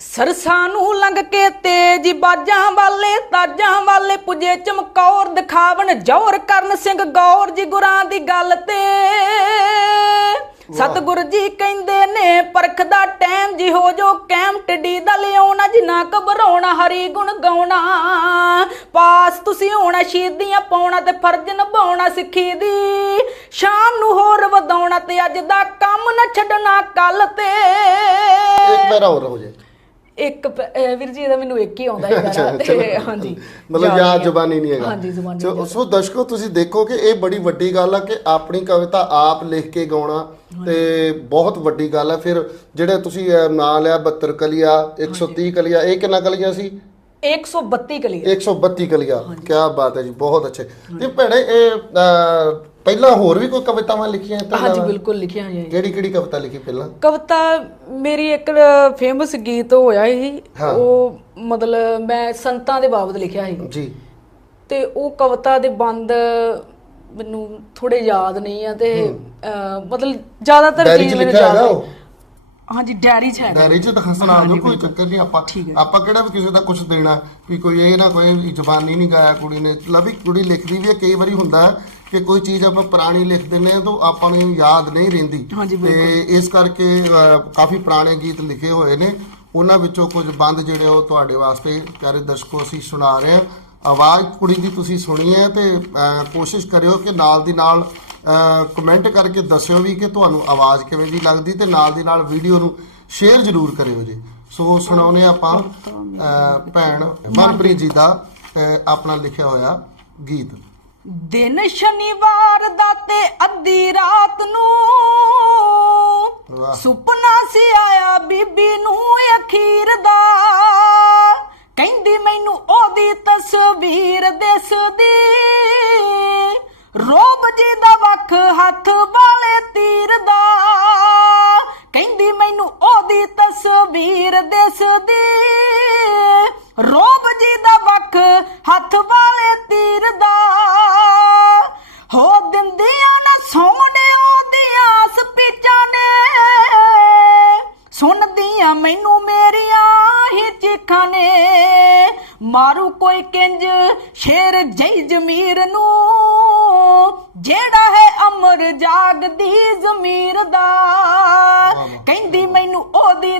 ਸਰਸਾਂ ਨੂੰ ਲੰਘ ਕੇ ਤੇਜ ਬਾਜਾਂ ਵਾਲੇ ਤਾਜਾਂ ਵਾਲੇ ਪੁਜੇ ਚਮਕੌਰ ਦਿਖਾਵਣ ਜੌਰ ਕਰਨ ਸਿੰਘ ਗੌਰ ਜੀ ਗੁਰਾਂ ਦੀ ਗੱਲ ਤੇ। ਸਤਿਗੁਰ ਜੀ ਕਹਿੰਦੇ ਨੇ ਪਰਖ ਦਾ ਟਾਈਮ ਜੀ ਹੋ ਜੋ ਕੈਮ ਟਿੱਡੀ ਦਾ ਲਿਆਉਣਾ ਜਿਨਾ ਘਬਰਾਉਣਾ ਹਰੀ ਗੁਣ ਗਾਉਣਾ। ਪਾਸ ਤੁਸੀਂ ਹੋਣਾ ਸ਼ਹੀਦੀਆਂ ਪਾਉਣਾ ਤੇ ਫਰਜ਼ ਨਿਭਾਉਣਾ ਸਿੱਖੀ ਦੀ। ਸ਼ਾਨ ਨੂੰ ਹੋਰ ਵਧਾਉਣਾ ਤੇ ਅੱਜ ਦਾ ਕੰਮ ਨਾ ਛੱਡਣਾ ਕੱਲ ਤੇ। ਇੱਕ ਮੇਰਾ ਹੋਰ ਹੋ ਜਾਏ। ਇੱਕ ਵੀਰ ਜੀ ਇਹਦਾ ਮੈਨੂੰ ਇੱਕ ਹੀ ਆਉਂਦਾ ਹੈ ਤੇ। ਹਾਂਜੀ। ਮਤਲਬ ਯਾਦ ਜ਼ੁਬਾਨੀ ਨਹੀਂ ਹੈਗਾ। ਹਾਂਜੀ ਜ਼ੁਬਾਨੀ ਸੋ- ਸੋ ਦਰਸ਼ਕੋ ਤੁਸੀਂ ਦੇਖੋ ਕਿ ਇਹ ਬੜੀ ਵੱਡੀ ਗੱਲ ਆ ਕਿ ਆਪਣੀ ਕਵਿਤਾ ਆਪ ਲਿਖ ਕੇ ਗਾਉਣਾ ਤੇ ਬਹੁਤ ਵੱਡੀ ਗੱਲ ਆ। ਫਿਰ ਜਿਹੜੇ ਤੁਸੀਂ ਨਾਂ ਲਿਆ 72 ਕਲੀਆ 130 ਕਲੀਆ ਇਹ ਕਿੰਨਾ ਕਲੀਆਂ ਸੀ? 132 ਕਲੀ 132 ਕਲੀਆ। ਕੀ ਬਾਤ ਹੈ ਜੀ ਬਹੁਤ ਅੱਛੇ। ਤੇ ਭੈਣੇ ਇਹ ਪਹਿਲਾਂ ਹੋਰ ਵੀ ਕੋਈ ਕਵਿਤਾਵਾਂ ਲਿਖੀਆਂ ਤੋਂ ਹਾਂਜੀ? ਬਿਲਕੁਲ ਲਿਖਿਆ ਹੈ ਕਿਹੜੀ ਕਿਹੜੀ ਕਵਿਤਾ ਲਿਖੀ ਪਹਿਲਾਂ? ਕਵਿਤਾ ਮੇਰੀ ਇੱਕ ਫੇਮਸ ਗੀਤ ਹੋਇਆ ਸੀ। ਹਾਂ। ਉਹ ਮਤਲਬ ਮੈਂ ਸੰਤਾਂ ਦੇ ਬਾਬਤ ਲਿਖਿਆ ਸੀ। ਜੀ। ਤੇ ਉਹ ਕਵਿਤਾ ਦੇ ਬੰਦ ਮੈਨੂੰ ਥੋੜੇ ਯਾਦ ਨਹੀਂ ਆ ਤੇ ਅਹ, ਮਤਲਬ ਜ਼ਿਆਦਾਤਰ ਡਾਇਰੀ ਚੀਜ਼ ਮੈਨੂੰ ਲਿਖਿਆ ਯਾਦ ਹੈਗਾ ਉਹ? ਹਾਂਜੀ ਡਾਇਰੀ 'ਚ ਹੈ। ਡਾਇਰੀ ਚ ਤਾਂ ਸੁਣਾ ਦਿਓ ਕੋਈ ਚੱਕਰ ਨਹੀਂ ਆਪਾਂ ਠੀਕ ਹੈ। ਆਪਾਂ ਕਿਹੜਾ ਵੀ ਕਿਸੇ ਦਾ ਕੁਝ ਦੇਣਾ ਵੀ ਕੋਈ ਇਹ ਨਾ ਕੋਈ ਜ਼ਬਾਨੀ ਨਹੀਂ ਗਾਇਆ ਕੁੜੀ ਨੇ। ਲਵੀ ਕੁੜੀ ਲਿਖਦੀ ਵੀ ਹੈ ਕਈ ਵਾਰੀ ਹੁੰਦਾ ਕਿ ਕੋਈ ਚੀਜ਼ ਆਪਾਂ ਪੁਰਾਣੀ ਲਿਖ ਦਿੰਨੇ ਆ ਤਾਂ ਆਪਾਂ ਨੂੰ ਯਾਦ ਨਹੀਂ ਰਹਿੰਦੀ। ਤੇ ਇਸ ਕਰਕੇ ਕਾਫੀ ਪੁਰਾਣੇ ਗੀਤ ਲਿਖੇ ਹੋਏ ਨੇ। ਉਹਨਾਂ ਵਿੱਚੋਂ ਕੁਝ ਬੰਦ ਜਿਹੜੇ ਉਹ ਤੁਹਾਡੇ ਵਾਸਤੇ ਪਿਆਰੇ ਦਰਸ਼ਕੋ ਅਸੀਂ ਸੁਣਾ ਰਹੇ ਹਾਂ। ਆਵਾਜ਼ ਕੁੜੀ ਦੀ ਤੁਸੀਂ ਸੁਣੀ ਹੈ ਤੇ ਕੋਸ਼ਿਸ਼ ਕਰਿਓ ਕਿ ਨਾਲ ਦੀ ਨਾਲ ਕਮੈਂਟ ਕਰਕੇ ਦੱਸਿਓ ਵੀ ਕਿ ਤੁਹਾਨੂੰ ਆਵਾਜ਼ ਕਿਵੇਂ ਦੀ ਲੱਗਦੀ ਤੇ ਨਾਲ ਦੀ ਨਾਲ ਵੀਡੀਓ ਨੂੰ ਸ਼ੇਅਰ ਜ਼ਰੂਰ ਕਰਿਓ ਜੀ। ਸੋ ਸੁਣਾਉਨੇ ਆਪਾਂ ਭੈਣ ਮਨਪ੍ਰੀਤ ਜੀ ਦਾ ਆਪਣਾ ਲਿਖਿਆ ਹੋਇਆ ਗੀਤ। ਦਿਨ ਸ਼ਨੀਵਾਰ ਦਾ ਤੇ ਅੱਧੀ ਰਾਤ ਨੂੰ। ਸੁਪਨਾ ਸੀ ਆਇਆ ਬੀਬੀ ਨੂੰ ਅਖੀਰ ਦਾ। ਕਹਿੰਦੀ ਮੈਨੂੰ ਉਹਦੀ ਤਸਵੀਰ ਦਿਸਦੀ ਰੋਬ ਜੀ ਦਾ ਵੱਖ ਹੱਥ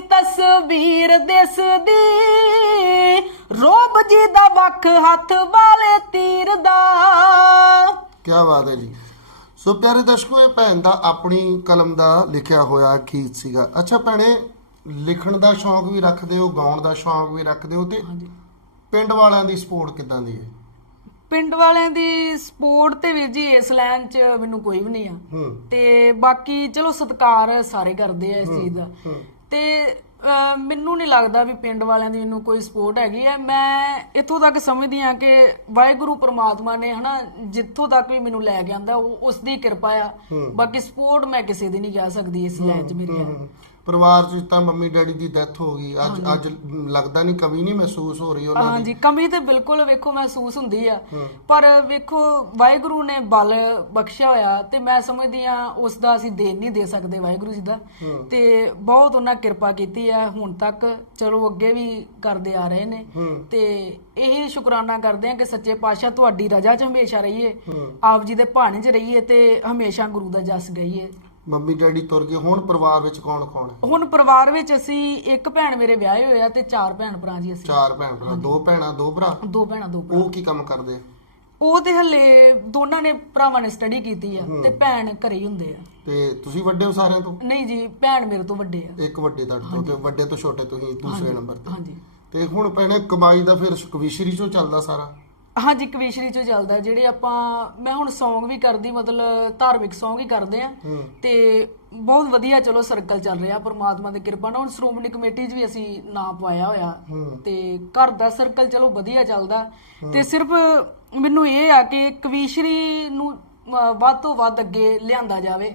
ਤਸਵੀਰ ਦਿਸਦੀ। ਰੋਬ ਜੀ ਦਾ ਵੱਖ ਹੱਥ ਵਾਲੇ ਤੀਰ ਦਾ। ਕੀ ਬਾਤ ਹੈ ਜੀ। ਸੋ ਪਿਆਰੇ ਦਰਸ਼ਕੋ ਇਹ ਭੈਣ ਦਾ ਆਪਣੀ ਕਲਮ ਦਾ ਲਿਖਿਆ ਹੋਇਆ ਗੀਤ ਸੀਗਾ। ਅੱਛਾ ਭੈਣੇ ਲਿਖਣ ਦਾ ਸ਼ੌਂਕ ਵੀ ਰੱਖਦੇ ਹੋ ਗਾਉਣ ਦਾ ਸ਼ੌਂਕ ਵੀ ਰੱਖਦੇ ਹੋ ਤੇ ਪਿੰਡ ਵਾਲਿਆਂ ਦੀ ਸਪੋਰਟ ਕਿਦਾਂ ਦੀ ਹੈ? ਪਿੰਡ ਵਾਲਿਆਂ ਦੀ ਸਪੋਰਟ ਤੇ ਵੀਰ ਜੀ ਇਸ ਲਾਈਨ 'ਚ ਮੈਨੂੰ ਕੋਈ ਵੀ ਨਹੀਂ ਆ। ਤੇ ਬਾਕੀ ਚਲੋ ਸਤਿਕਾਰ ਸਾਰੇ ਕਰਦੇ ਆ ਇਸ ਚੀਜ਼ ਦਾ। ਤੇ ਮੈਨੂੰ ਨਹੀਂ ਲੱਗਦਾ ਵੀ ਪਿੰਡ ਵਾਲਿਆਂ ਦੀ ਮੈਨੂੰ ਕੋਈ ਸਪੋਰਟ ਹੈਗੀ ਆ ਮੈਂ ਇੱਥੋਂ ਤੱਕ ਸਮਝਦੀ ਆ ਕਿ ਵਾਹਿਗੁਰੂ ਪ੍ਰਮਾਤਮਾ ਨੇ ਹਨਾ ਜਿੱਥੋਂ ਤੱਕ ਵੀ ਮੈਨੂੰ ਲੈ ਕੇ ਆਂਦਾ ਉਹ ਉਸ ਦੀ ਕਿਰਪਾ ਆ। ਬਾਕੀ ਸਪੋਰਟ ਮੈਂ ਕਿਸੇ ਦੀ ਨਹੀਂ ਕਹਿ ਸਕਦੀ ਇਸ ਲਾਈਨ 'ਚ ਮੇਰੀ ਆ ਪਰਿਵਾਰ 'ਚ ਤਾਂ ਮੰਮੀ ਡੈਡੀ ਦੀ ਡੈਥ ਹੋ ਗਈ। ਅੱਜ ਅੱਜ ਲੱਗਦਾ ਨਹੀਂ ਕਮੀ ਨਹੀਂ ਮਹਿਸੂਸ ਹੋ ਰਹੀ ਉਹਨਾਂ ਦੀ। ਹਾਂਜੀ ਕਮੀ ਤੇ ਬਿਲਕੁਲ ਵੇਖੋ ਮਹਿਸੂਸ ਹੁੰਦੀ ਆ। ਪਰ ਵੇਖੋ ਵਾਹਿਗੁਰੂ ਨੇ ਬਲ ਬਖਸ਼ਿਆ ਹੋਇਆ ਤੇ ਮੈਂ ਸਮਝਦੀ ਆ ਉਸ ਦਾ ਅਸੀਂ ਦੇਣ ਨਹੀਂ ਦੇ ਸਕਦੇ ਵਾਹਿਗੁਰੂ ਜੀ ਦਾ। ਤੇ ਬਹੁਤ ਉਹਨਾਂ ਕਿਰਪਾ ਕੀਤੀ ਆ ਹੁਣ ਤੱਕ। ਚਲੋ ਅੱਗੇ ਵੀ ਕਰਦੇ ਆ ਰਹੇ ਨੇ। ਤੇ ਇਹ ਸ਼ੁਕਰਾਨਾ ਕਰਦੇ ਆ ਕਿ ਸੱਚੇ ਪਾਤਸ਼ਾਹ ਤੁਹਾਡੀ ਰਜ਼ਾ 'ਚ ਹਮੇਸ਼ਾ ਰਹੀਏ। ਆਪ ਜੀ ਦੇ ਭਾਣੇ 'ਚ ਰਹੀਏ ਤੇ ਹਮੇਸ਼ਾ ਗੁਰੂ ਦਾ ਜਸ ਗਈਏ। ਮੰਮੀ ਡੈਡੀ ਤੁਰ ਗਏ ਹੁਣ ਪਰਿਵਾਰ ਵਿੱਚ ਕੌਣ ਕੌਣ ਹੈ? ਹੁਣ ਪਰਿਵਾਰ ਵਿੱਚ ਅਸੀਂ ਇੱਕ ਭੈਣ ਮੇਰੇ ਵਿਆਹੇ ਹੋਏ ਆ ਤੇ ਚਾਰ ਭੈਣ ਭਰਾ ਜੀ ਅਸੀਂ। ਚਾਰ ਭੈਣ ਭਰਾ ਦੋ ਭੈਣਾਂ ਦੋ ਭਰਾ? ਦੋ ਭੈਣਾਂ ਦੋ ਭਰਾ। ਉਹ ਕੀ ਕੰਮ ਕਰਦੇ ਆ? ਉਹ ਤੇ ਹੱਲੇ ਦੋਨਾਂ ਨੇ ਭਰਾਵਾਂ ਨੇ ਸਟੱਡੀ ਕੀਤੀ ਆ ਤੇ ਭੈਣ ਘਰੇ ਹੀ ਹੁੰਦੇ ਆ। ਤੇ ਤੁਸੀਂ ਵੱਡੇ ਹੋ ਸਾਰਿਆਂ ਤੋਂ? ਨਹੀਂ ਜੀ ਭੈਣ ਮੇਰੇ ਤੋਂ ਵੱਡੇ ਆ। ਇੱਕ ਵੱਡੇ ਤੁਹਾਡੇ ਤੋਂ ਤੇ ਵੱਡੇ ਤੋਂ ਛੋਟੇ ਤੁਸੀਂ ਦੂਸਰੇ ਨੰਬਰ ਤੇ। ਹਾਂਜੀ। ਤੇ ਹੁਣ ਭੈਣੇ ਕਮਾਈ ਦਾ ਫਿਰ ਕਵੀਸ਼ਰੀ ਚੋਂ ਚੱਲਦਾ ਸਾਰਾ। ਹਾਂਜੀ ਕਵੀਸ਼ਰੀ ਚੋਂ ਚੱਲਦਾ ਜਿਹੜੇ ਆਪਾਂ ਮੈਂ ਹੁਣ Song ਵੀ ਕਰਦੀ ਮਤਲਬ ਧਾਰਮਿਕ Song ਹੀ ਕਰਦੇ ਆ ਤੇ ਬਹੁਤ ਵਧੀਆ ਚਲੋ ਸਰਕਲ ਚੱਲ ਰਿਹਾ ਪਰਮਾਤਮਾ ਦੀ ਕਿਰਪਾ ਨਾਲ। ਹੁਣ ਸ਼੍ਰੋਮਣੀ ਕਮੇਟੀ 'ਚ ਵੀ ਅਸੀਂ ਨਾਂ ਪਵਾਇਆ ਹੋਇਆ। ਤੇ ਘਰ ਦਾ ਸਰਕਲ ਚਲੋ ਵਧੀਆ ਚੱਲਦਾ। ਤੇ ਸਿਰਫ ਮੈਨੂੰ ਇਹ ਆ ਕਿ ਕਵੀਸ਼ਰੀ ਨੂੰ ਵੱਧ ਤੋਂ ਵੱਧ ਅੱਗੇ ਲਿਆਂਦਾ ਜਾਵੇ।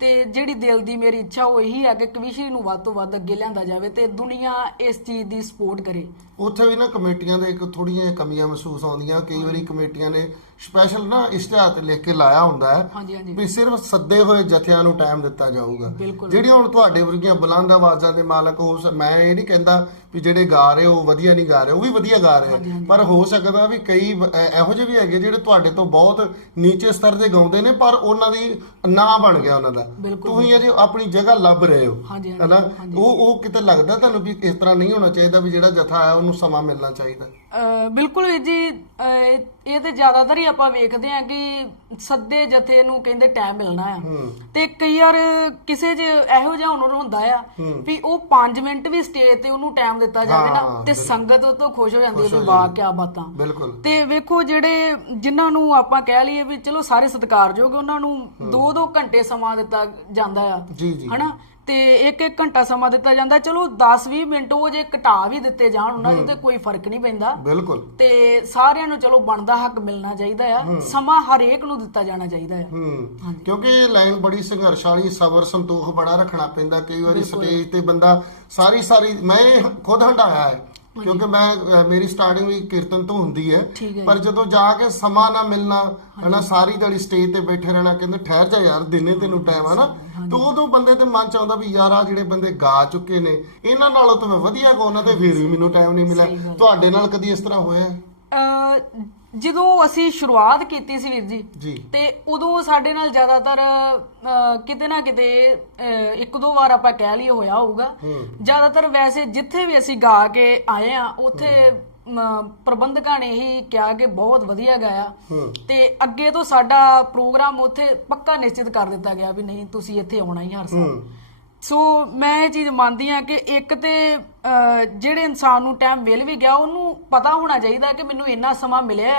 ਤੇ ਜਿਹੜੀ ਦਿਲ ਦੀ ਮੇਰੀ ਇੱਛਾ ਉਹ ਇਹੀ ਆ ਕਿ ਕਵੀਸ਼ਰੀ ਨੂੰ ਵੱਧ ਤੋਂ ਵੱਧ ਅੱਗੇ ਲਿਆਂਦਾ ਜਾਵੇ ਤੇ ਦੁਨੀਆ ਇਸ ਚੀਜ਼ ਦੀ ਸਪੋਰਟ ਕਰੇ। ਉੱਥੇ ਵੀ ਨਾ ਕਮੇਟੀਆਂ ਦੇ ਇੱਕ ਥੋੜੀਆਂ ਕਮੀਆਂ ਮਹਿਸੂਸ ਆਉਂਦੀਆਂ। ਕਈ ਵਾਰੀ ਕਮੇਟੀਆਂ ਨੇ ਸਪੈਸ਼ਲ ਨਾ ਇਸ਼ਤਿਹਾਰ ਤੇ ਲਿਖ ਕੇ ਲਾਇਆ ਹੁੰਦਾ ਹੈ ਵੀ ਸਿਰਫ ਸੱਦੇ ਹੋਏ ਜਥਿਆਂ ਨੂੰ ਟਾਈਮ ਦਿੱਤਾ ਜਾਊਗਾ। ਜਿਹੜੀਆਂ ਹੁਣ ਤੁਹਾਡੇ ਵਰਗੀਆਂ ਬੁਲੰਦ ਆਵਾਜ਼ਾਂ ਦੇ ਮਾਲਕ ਹੋ ਮੈਂ ਇਹ ਨਹੀਂ ਕਹਿੰਦਾ ਵੀ ਜਿਹੜੇ ਗਾ ਰਹੇ ਉਹ ਵਧੀਆ ਨਹੀਂ ਗਾ ਰਹੇ ਉਹ ਵੀ ਵਧੀਆ ਗਾ ਰਹੇ। ਪਰ ਹੋ ਸਕਦਾ ਵੀ ਕਈ ਇਹੋ ਜਿਹੇ ਵੀ ਹੈਗੇ ਜਿਹੜੇ ਤੁਹਾਡੇ ਤੋਂ ਬਹੁਤ ਨੀਚੇ ਸਤਰ ਦੇ ਗਾਉਂਦੇ ਨੇ ਪਰ ਉਹਨਾਂ ਦੀ ਨਾਂ ਬਣ ਗਿਆ ਉਹਨਾਂ ਦਾ। ਬਿਲਕੁਲ। ਤੁਸੀਂ ਅਜੇ ਆਪਣੀ ਜਗ੍ਹਾ ਲੱਭ ਰਹੇ ਹੋ। ਹਾਂਜੀ, ਹਾਂਜੀ, ਹਨਾ? ਉਹ ਉਹ ਕਿਤੇ ਲੱਗਦਾ ਤੁਹਾਨੂੰ ਵੀ ਇਸ ਤਰ੍ਹਾਂ ਨਹੀਂ ਹੋਣਾ ਚਾਹੀਦਾ ਵੀ ਜਿਹੜਾ ਜਥਾ ਆਇਆ ਉਹਨੂੰ ਸਮਾਂ ਮਿਲਣਾ ਚਾਹੀਦਾ? ਬਿਲਕੁਲ ਵੀਰ ਜੀ ਇਹ ਤੇ ਜ਼ਿਆਦਾਤਰ ਹੀ ਆਪਾਂ ਵੇਖਦੇ ਆ ਕਿ ਸੱਦੇ ਜਥੇ ਨੂੰ ਕਹਿੰਦੇ ਟਾਈਮ ਮਿਲਣਾ ਆ। ਤੇ ਕਈ ਵਾਰ ਕਿਸੇ 'ਚ ਇਹੋ ਜਿਹਾ ਹੁਨਰ ਹੁੰਦਾ ਆ ਵੀ ਉਹ 5 ਮਿੰਟ ਵੀ ਸਟੇਜ ਤੇ ਉਹਨੂੰ ਟਾਈਮ ਦਿੱਤਾ ਜਾਵੇ ਨਾ ਤੇ ਸੰਗਤ ਉਹ ਤੋਂ ਖੁਸ਼ ਹੋ ਜਾਂਦੀ ਹੈ ਵੀ ਵਾਹ ਕੀ ਬਾਤਾਂ। ਬਿਲਕੁਲ। ਤੇ ਵੇਖੋ ਜਿਹੜੇ ਜਿਨ੍ਹਾਂ ਨੂੰ ਆਪਾਂ ਕਹਿ ਲਈਏ ਵੀ ਚਲੋ ਸਾਰੇ ਸਤਿਕਾਰਯੋਗ ਉਹਨਾਂ ਨੂੰ 2-2 ਘੰਟੇ ਸਮਾਂ ਦਿੱਤਾ ਜਾਂਦਾ ਆ। ਹਨਾ? ਤੇ ਇੱਕ ਇੱਕ ਘੰਟਾ ਸਮਾਂ ਦਿੱਤਾ ਜਾਂਦਾ। ਚਲੋ 10-20 ਮਿੰਟ ਉਹ ਜੇ ਘਟਾ ਵੀ ਦਿੱਤੇ ਜਾਣ ਉਹਨਾਂ ਨੂੰ ਤੇ ਕੋਈ ਫ਼ਰਕ ਨਹੀਂ ਪੈਂਦਾ। ਬਿਲਕੁਲ। ਤੇ ਸਾਰਿਆਂ ਨੂੰ ਚਲੋ ਬਣਦਾ ਹੱਕ ਮਿਲਣਾ ਚਾਹੀਦਾ ਆ। ਸਮਾਂ ਹਰੇਕ ਨੂੰ ਦਿੱਤਾ ਜਾਣਾ ਚਾਹੀਦਾ ਆ। ਕਿਉਂਕਿ ਇਹ ਲਾਈਨ ਬੜੀ ਸੰਘਰਸ਼ ਵਾਲੀ ਸਬਰ ਸੰਤੋਖ ਬੜਾ ਰੱਖਣਾ ਪੈਂਦਾ। ਕਈ ਵਾਰੀ ਸਟੇਜ ਤੇ ਬੰਦਾ ਸਾਰੀ ਸਾਰੀ ਮੈਂ ਖੁਦ ਹੰਡਾਇਆ ਹੈ। ਕਿਉਂਕਿ ਮੈਂ ਮੇਰੀ ਸਟਾਰਟਿੰਗ ਵੀ ਕੀਰਤਨ ਤੋਂ ਹੁੰਦੀ ਹੈ। ਪਰ ਜਦੋਂ ਜਾ ਕੇ ਸਮਾਂ ਨਾ ਮਿਲਣਾ ਹਨਾ ਸਾਰੀ ਦਿਹਾੜੀ ਸਟੇਜ ਤੇ ਬੈਠੇ ਰਹਿਣਾ ਕਹਿੰਦੇ ਠਹਿਰ ਜਾ ਯਾਰ ਦਿਨੇ ਤੈਨੂੰ ਟਾਈਮ ਆ ਨਾ। ਤੇ ਉਦੋਂ ਬੰਦੇ ਤੇ ਮਨ ਚ ਆਉਂਦਾ ਵੀ ਯਾਰ ਆ ਜਿਹੜੇ ਬੰਦੇ ਗਾ ਚੁੱਕੇ ਨੇ ਇਹਨਾਂ ਨਾਲੋਂ ਤਾਂ ਮੈਂ ਵਧੀਆ ਗਾਉਣਾ ਤੇ ਫਿਰ ਵੀ ਮੈਨੂੰ ਟਾਈਮ ਨਹੀਂ ਮਿਲਿਆ। ਤੁਹਾਡੇ ਨਾਲ ਕਦੀ ਇਸ ਤਰ੍ਹਾਂ ਹੋਇਆ? ਜਦੋਂ ਅਸੀਂ ਸ਼ੁਰੂਆਤ ਕੀਤੀ ਸੀ ਵੀਰ ਜੀ ਤੇ ਉਦੋਂ ਸਾਡੇ ਨਾਲ ਜ਼ਿਆਦਾਤਰ ਕਿਤੇ ਨਾ ਕਿਤੇ ਇੱਕ ਦੋ ਵਾਰ ਆਪਾਂ ਕਹਿ ਲਈਏ ਹੋਇਆ ਹੋਊਗਾ। ਜ਼ਿਆਦਾਤਰ ਵੈਸੇ ਜਿੱਥੇ ਵੀ ਅਸੀਂ ਗਾ ਕੇ ਆਏ ਆ ਉੱਥੇ ਪ੍ਰਬੰਧਕਾਂ ਨੇ ਹੀ ਕਿਹਾ ਕਿ ਬਹੁਤ ਵਧੀਆ ਗਾਇਆ। ਤੇ ਅੱਗੇ ਤੋਂ ਸਾਡਾ ਪ੍ਰੋਗਰਾਮ ਉੱਥੇ ਪੱਕਾ ਨਿਸ਼ਚਿਤ ਕਰ ਦਿੱਤਾ ਗਿਆ ਵੀ ਨਹੀਂ ਤੁਸੀਂ ਇੱਥੇ ਆਉਣਾ ਹੀ ਹਰ ਸਾਲ। ਸੋ ਮੈਂ ਇਹ ਚੀਜ਼ ਮੰਨਦੀ ਆ ਕਿ ਇੱਕ ਤੇ ਜਿਹੜੇ ਇਨਸਾਨ ਨੂੰ ਟਾਈਮ ਮਿਲ ਵੀ ਗਿਆ ਉਹਨੂੰ ਪਤਾ ਹੋਣਾ ਚਾਹੀਦਾ ਕਿ ਮੈਨੂੰ ਇੰਨਾ ਸਮਾਂ ਮਿਲਿਆ।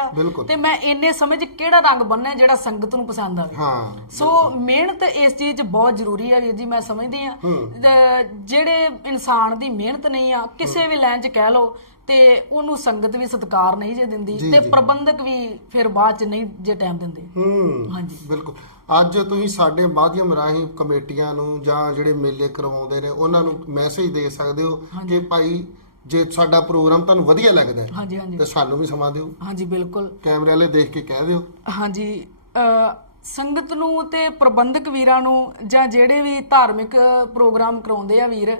ਤੇ ਮੈਂ ਇੰਨੇ ਸਮੇਂ 'ਚ ਕਿਹੜਾ ਰੰਗ ਬੰਨਣਾ ਜਿਹੜਾ ਸੰਗਤ ਨੂੰ ਪਸੰਦ ਆਵੇ। ਹਾਂ ਸੋ ਮਿਹਨਤ ਇਸ ਚੀਜ਼ 'ਚ ਬਹੁਤ ਜ਼ਰੂਰੀ ਹੈ ਜੀ ਮੈਂ ਸਮਝਦੀ ਆ ਜਿਹੜੇ ਇਨਸਾਨ ਦੀ ਮਿਹਨਤ ਨਹੀਂ ਆ ਕਿਸੇ ਵੀ ਲਾਈਨ 'ਚ ਕਹਿ ਲਓ ਤੇ ਉਹਨੂੰ ਸੰਗਤ ਵੀ ਸਤਿਕਾਰ ਨਹੀਂ ਜੇ ਦਿੰਦੀ ਜੀ, ਤੇ ਜੀ। ਪ੍ਰਬੰਧਕ ਵੀ ਫਿਰ ਬਾਅਦ 'ਚ ਨਹੀਂ ਜੇ ਟਾਈਮ ਦਿੰਦੇ। ਹੂੰ ਹਾਂਜੀ। ਬਿਲਕੁਲ। ਅੱਜ ਤੁਸੀਂ ਸਾਡੇ ਮਾਧਿਅਮ ਰਾਹੀਂ ਕਮੇਟੀਆਂ ਨੂੰ ਜਾਂ ਜਿਹੜੇ ਮੇਲੇ ਕਰਵਾਉਂਦੇ ਨੇ ਉਹਨਾਂ ਨੂੰ ਮੈਸੇਜ ਦੇ ਸਕਦੇ ਹੋ ਕਿ ਭਾਈ ਜੇ ਸਾਡਾ ਪ੍ਰੋਗਰਾਮ ਤੁਹਾਨੂੰ ਵਧੀਆ ਲੱਗਦਾ ਹੈ ਹਾਂਜੀ ਹਾਂਜੀ। ਤੇ ਸਾਨੂੰ ਵੀ ਸਮਾਂ ਦਿਓ। ਹਾਂਜੀ ਬਿਲਕੁਲ। ਕੈਮਰੇ ਵਾਲੇ ਦੇਖ ਕੇ ਕਹਿ ਦਿਓ। ਹਾਂਜੀ ਅ, ਸੰਗਤ ਨੂੰ ਤੇ ਪ੍ਰਬੰਧਕ ਵੀਰਾਂ ਨੂੰ ਜਾਂ ਜਿਹੜੇ ਵੀ ਧਾਰਮਿਕ ਪ੍ਰੋਗਰਾਮ ਕਰਾਉਂਦੇ ਆ ਵੀਰ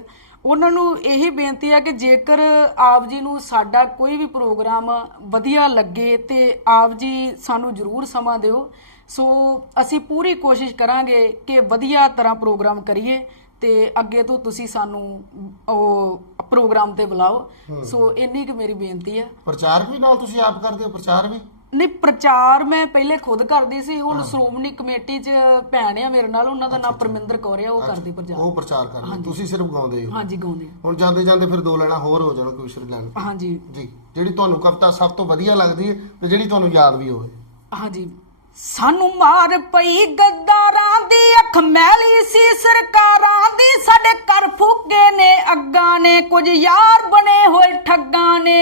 ਉਹਨਾਂ ਨੂੰ ਇਹੀ ਬੇਨਤੀ ਆ ਕਿ ਜੇਕਰ ਆਪ ਜੀ ਨੂੰ ਸਾਡਾ ਕੋਈ ਵੀ ਪ੍ਰੋਗਰਾਮ ਵਧੀਆ ਲੱਗੇ ਤੇ ਆਪ ਜੀ ਸਾਨੂੰ ਜ਼ਰੂਰ ਸਮਾਂ ਦਿਓ। ਸੋ ਅਸੀਂ ਪੂਰੀ ਕੋਸ਼ਿਸ਼ ਕਰਾਂਗੇ ਕਿ ਵਧੀਆ ਤਰ੍ਹਾਂ ਪ੍ਰੋਗਰਾਮ ਕਰੀਏ ਤੇ ਅੱਗੇ ਤੋਂ ਤੁਸੀਂ ਸਾਨੂੰ ਉਹ ਪ੍ਰੋਗਰਾਮ ਤੇ ਬੁਲਾਓ। ਸੋ ਇੰਨੀ ਕੁ ਮੇਰੀ ਬੇਨਤੀ ਹੈ ਪ੍ਰਚਾਰ ਵੀ ਨਾਲ ਤੁਸੀਂ ਆਪ ਕਰਦੇ ਹੋ ਪ੍ਰਚਾਰ ਵੀ? ਨਹੀਂ ਪ੍ਰਚਾਰ ਮੈਂ ਪਹਿਲੇ ਖੁਦ ਕਰਦੀ ਸੀ ਹੁਣ ਸ਼੍ਰੋਮਣੀ ਕਮੇਟੀ 'ਚ ਭੈਣ ਆ ਮੇਰੇ ਨਾਲ ਉਹਨਾਂ ਦਾ ਨਾਮ ਪਰਮਿੰਦਰ ਕੌਰ ਆ ਉਹ ਕਰਦੀ ਪ੍ਰਚਾਰ। ਉਹ ਪ੍ਰਚਾਰ ਕਰਦੇ ਹੋ। ਤੁਸੀਂ ਸਿਰਫ ਗਾਉਂਦੇ ਹੋ? ਹਾਂਜੀ ਗਾਉਂਦੇ ਹੁਣ ਜਾਂਦੇ ਜਾਂਦੇ ਫਿਰ ਦੋ ਲੈਣਾ ਹੋਰ ਹੋ ਜਾਣ ਕੋਈ ਲੈਣ। ਆ। ਹਾਂਜੀ। ਜੀ ਜਿਹੜੀ ਤੁਹਾਨੂੰ ਕਵਿਤਾ ਸਭ ਤੋਂ ਵਧੀਆ ਲੱਗਦੀ ਹੈ ਤੇ ਜਿਹੜੀ ਤੁਹਾਨੂੰ ਯਾਦ ਵੀ ਹੋਵੇ। ਹਾਂਜੀ। ਸਾਨੂੰ ਮਾਰ ਪਈ ਗੱਦਾਰਾਂ ਦੀ ਅੱਖ ਮੈਲੀ ਸੀ ਸਰਕਾਰਾਂ ਦੀ ਸਾਡੇ ਘਰ ਫੂਕੇ ਨੇ ਅੱਗਾਂ ਨੇ ਕੁਝ ਯਾਰ ਬਣੇ ਹੋਏ ਠੱਗਾਂ ਨੇ।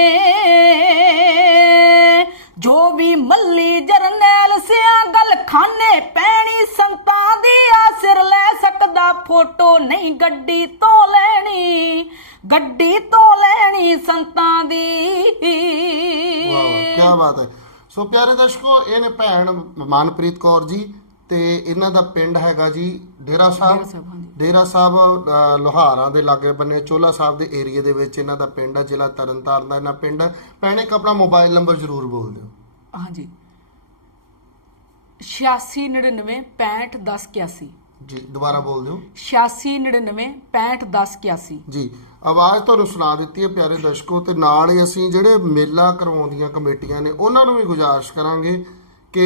ਜੋ ਵੀ ਮੱਲੀ ਜਰਨੈਲ ਸਿਆਂ ਗੱਲ ਖਾਨੇ ਪੈਣੀ, ਸੰਤਾਂ ਦੀ ਆਸਰ ਲੈ ਸਕਦਾ ਫੋਟੋ ਨਹੀਂ ਗੱਡੀ ਤੋਂ ਲੈਣੀ, ਗੱਡੀ ਤੋਂ ਲੈਣੀ ਸੰਤਾਂ ਦੀ। ਵਾਹ ਕੀ ਬਾਤ ਹੈ। ਸੋ ਪਿਆਰੇ ਦਰਸ਼ਕੋ, ਇਹ ਨੇ ਭੈਣ ਮਨਪ੍ਰੀਤ ਕੌਰ ਜੀ ਤੇ ਇਹਨਾਂ ਦਾ ਪਿੰਡ ਹੈਗਾ ਜੀ ਡੇਰਾ ਸਾਹਿਬ। ਡੇਰਾ ਸਾਹਿਬ, ਲੋਹਾਰਾਂ ਦੇ ਲਾਗੇ ਬੰਨੇ ਚੋਲਾ ਸਾਹਿਬ ਦੇ ਏਰੀਆ ਦੇ ਵਿੱਚ ਇਹਨਾਂ ਦਾ ਪਿੰਡ ਹੈ ਜ਼ਿਲ੍ਹਾ ਤਰਨਤਾਰਨ ਦਾ ਇਹਨਾਂ ਪਿੰਡ। ਇੱਕ ਆਪਣਾ ਮੋਬਾਈਲ ਨੰਬਰ ਜ਼ਰੂਰ ਬੋਲ ਦਿਓ। ਹਾਂਜੀ। 8699 651081 ਜੀ ਦੁਬਾਰਾ ਬੋਲ ਦਿਓ। 8699 651081 ਜੀ ਆਵਾਜ਼ ਤੁਹਾਨੂੰ ਸੁਣਾ ਦਿੱਤੀ ਹੈ ਪਿਆਰੇ ਦਰਸ਼ਕੋ ਤੇ ਨਾਲ ਹੀ ਅਸੀਂ ਜਿਹੜੇ ਮੇਲਾ ਕਰਵਾਉਂਦੀਆਂ ਕਮੇਟੀਆਂ ਨੇ ਉਹਨਾਂ ਨੂੰ ਵੀ ਗੁਜ਼ਾਰਿਸ਼ ਕਰਾਂਗੇ ਕਿ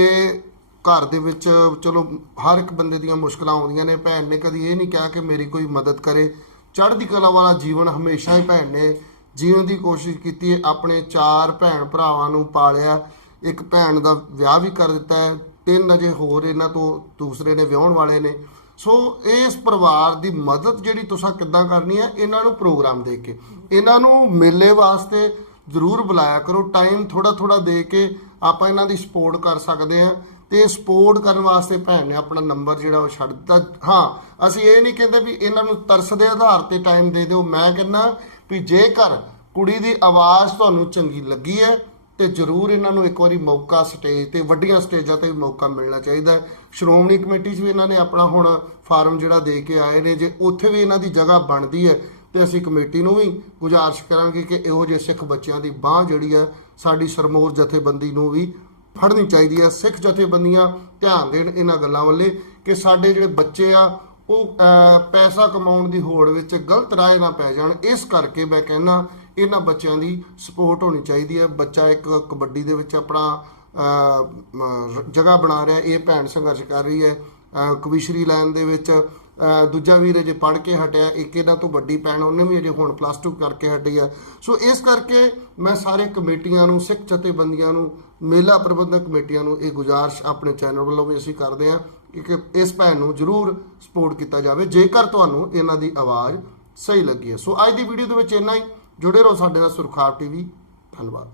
ਘਰ ਦੇ ਵਿੱਚ ਚਲੋ ਹਰ ਇੱਕ ਬੰਦੇ ਦੀਆਂ ਮੁਸ਼ਕਲਾਂ ਆਉਂਦੀਆਂ ਨੇ, ਭੈਣ ਨੇ ਕਦੀ ਇਹ ਨਹੀਂ ਕਿਹਾ ਕਿ ਮੇਰੀ ਕੋਈ ਮਦਦ ਕਰੇ। ਚੜ੍ਹਦੀ ਕਲਾ ਵਾਲਾ ਜੀਵਨ ਹਮੇਸ਼ਾ ਹੀ ਭੈਣ ਨੇ ਜੀਣ ਦੀ ਕੋਸ਼ਿਸ਼ ਕੀਤੀ ਹੈ। ਆਪਣੇ ਚਾਰ ਭੈਣ ਭਰਾਵਾਂ ਨੂੰ ਪਾਲਿਆ, ਇੱਕ ਭੈਣ ਦਾ ਵਿਆਹ ਵੀ ਕਰ ਦਿੱਤਾ ਹੈ। ਤਿੰਨ ਅਜੇ ਹੋਰ ਇਹਨਾਂ ਤੋਂ ਦੂਸਰੇ ਨੇ ਵਿਆਹਣ ਵਾਲੇ ਨੇ। ਸੋ ਇਸ ਪਰਿਵਾਰ ਦੀ ਮਦਦ ਜਿਹੜੀ ਤੁਸੀਂ ਕਿੱਦਾਂ ਕਰਨੀ ਹੈ, ਇਹਨਾਂ ਨੂੰ ਪ੍ਰੋਗਰਾਮ ਦੇ ਕੇ, ਇਹਨਾਂ ਨੂੰ ਮੇਲੇ ਵਾਸਤੇ ਜ਼ਰੂਰ ਬੁਲਾਇਆ ਕਰੋ। ਟਾਈਮ ਥੋੜਾ ਥੋੜਾ ਦੇ ਕੇ ਆਪਾਂ ਇਹਨਾਂ ਦੀ ਸਪੋਰਟ ਕਰ ਸਕਦੇ ਹਾਂ। ਤੇ ਸਪੋਰਟ ਕਰਨ ਵਾਸਤੇ ਭੈਣ ਨੇ ਆਪਣਾ ਨੰਬਰ ਜਿਹੜਾ ਉਹ ਛੱਡ ਦਿੱਤਾ। ਹਾਂ, ਅਸੀਂ ਇਹ ਨਹੀਂ ਕਹਿੰਦੇ ਵੀ ਇਹਨਾਂ ਨੂੰ ਤਰਸ ਦੇ ਆਧਾਰ ਤੇ ਟਾਈਮ ਦੇ ਦਿਓ। ਮੈਂ ਕਹਿੰਦਾ ਵੀ ਜੇਕਰ ਕੁੜੀ ਦੀ ਆਵਾਜ਼ ਤੁਹਾਨੂੰ ਚੰਗੀ ਲੱਗੀ ਹੈ, ਤੇ ਜਰੂਰ ਇਹਨਾਂ ਨੂੰ ਇੱਕ ਵਾਰੀ ਮੌਕਾ ਸਟੇਜ ਤੇ, ਵੱਡੀਆਂ ਸਟੇਜਾਂ ਤੇ ਵੀ ਮੌਕਾ ਮਿਲਣਾ ਚਾਹੀਦਾ ਸ਼੍ਰੋਮਣੀ ਕਮੇਟੀ 'ਚ ਵੀ ਇਹਨਾਂ ਨੇ ਆਪਣਾ ਹੁਣ ਫਾਰਮ ਜਿਹੜਾ ਦੇ ਕੇ ਆਏ ਨੇ, ਜੇ ਉੱਥੇ ਵੀ ਇਹਨਾਂ ਦੀ ਜਗ੍ਹਾ ਬਣਦੀ ਹੈ, ਤੇ ਅਸੀਂ ਕਮੇਟੀ ਨੂੰ ਵੀ ਗੁਜ਼ਾਰਿਸ਼ ਕਰਾਂਗੇ ਕਿ ਇਹੋ ਜਿਹੇ ਸਿੱਖ ਬੱਚਿਆਂ ਦੀ ਬਾਹ ਜਿਹੜੀ ਹੈ, ਸਾਡੀ ਸਰਮੋਰ ਜਥੇਬੰਦੀ ਨੂੰ ਵੀ ਫੜਨੀ ਚਾਹੀਦੀ ਹੈ ਸਿੱਖ ਜਥੇਬੰਦੀਆਂ ਧਿਆਨ ਦੇਣ ਇਹਨਾਂ ਗੱਲਾਂ ਵੱਲੇ ਕਿ ਸਾਡੇ ਜਿਹੜੇ ਬੱਚੇ ਆ, ਉਹ ਪੈਸਾ ਕਮਾਉਣ ਦੀ ਹੋੜ ਵਿੱਚ ਗਲਤ ਰਾਹ ਨਾ ਪੈ ਜਾਣ। ਇਸ ਕਰਕੇ ਮੈਂ ਕਹਿੰਦਾ ਇਹਨਾਂ ਬੱਚਿਆਂ ਦੀ ਸਪੋਰਟ ਹੋਣੀ ਚਾਹੀਦੀ ਹੈ ਬੱਚਾ ਇੱਕ ਕਬੱਡੀ ਦੇ ਵਿੱਚ ਆਪਣਾ ਜਗ੍ਹਾ ਬਣਾ ਰਿਹਾ, ਇਹ ਭੈਣ ਸੰਘਰਸ਼ ਕਰ ਰਹੀ ਹੈ। ਕਵਿਸ਼ਰੀ ਲਾਈਨ ਦੇ ਵਿੱਚ ਦੂਜਾ ਵੀਰ ਅਜੇ ਪੜ੍ਹ ਕੇ ਹਟਿਆ, ਇੱਕ ਇਹਨਾਂ ਤੋਂ ਵੱਡੀ ਭੈਣ, ਉਹਨੇ ਵੀ ਅਜੇ ਹੁਣ ਪਲੱਸ 2 ਕਰਕੇ ਹਟੀ ਆ। ਸੋ ਇਸ ਕਰਕੇ ਮੈਂ ਸਾਰੇ ਕਮੇਟੀਆਂ ਨੂੰ, ਸਿੱਖ ਜਥੇਬੰਦੀਆਂ ਨੂੰ ਮੇਲਾ ਪ੍ਰਬੰਧਕ ਕਮੇਟੀਆਂ ਨੂੰ ਇਹ ਗੁਜ਼ਾਰਿਸ਼ ਆਪਣੇ ਚੈਨਲ ਵੱਲੋਂ ਵੀ ਅਸੀਂ ਕਰਦੇ ਹਾਂ ਕਿ ਇਸ ਭੈਣ ਨੂੰ ਜਰੂਰ ਸਪੋਰਟ ਕੀਤਾ ਜਾਵੇ, ਜੇਕਰ ਤੁਹਾਨੂੰ ਇਹਨਾਂ ਦੀ ਆਵਾਜ਼ ਸਹੀ ਲੱਗੀ ਹੈ। ਸੋ ਅੱਜ ਦੀ ਵੀਡੀਓ ਦੇ ਵਿੱਚ ਇੰਨਾ ਹੀ। ਜੁੜੇ ਰਹੋ ਸਾਡੇ ਨਾਲ ਸੁਰਖਾਰ ਟੀਵੀ ਧੰਨਵਾਦ।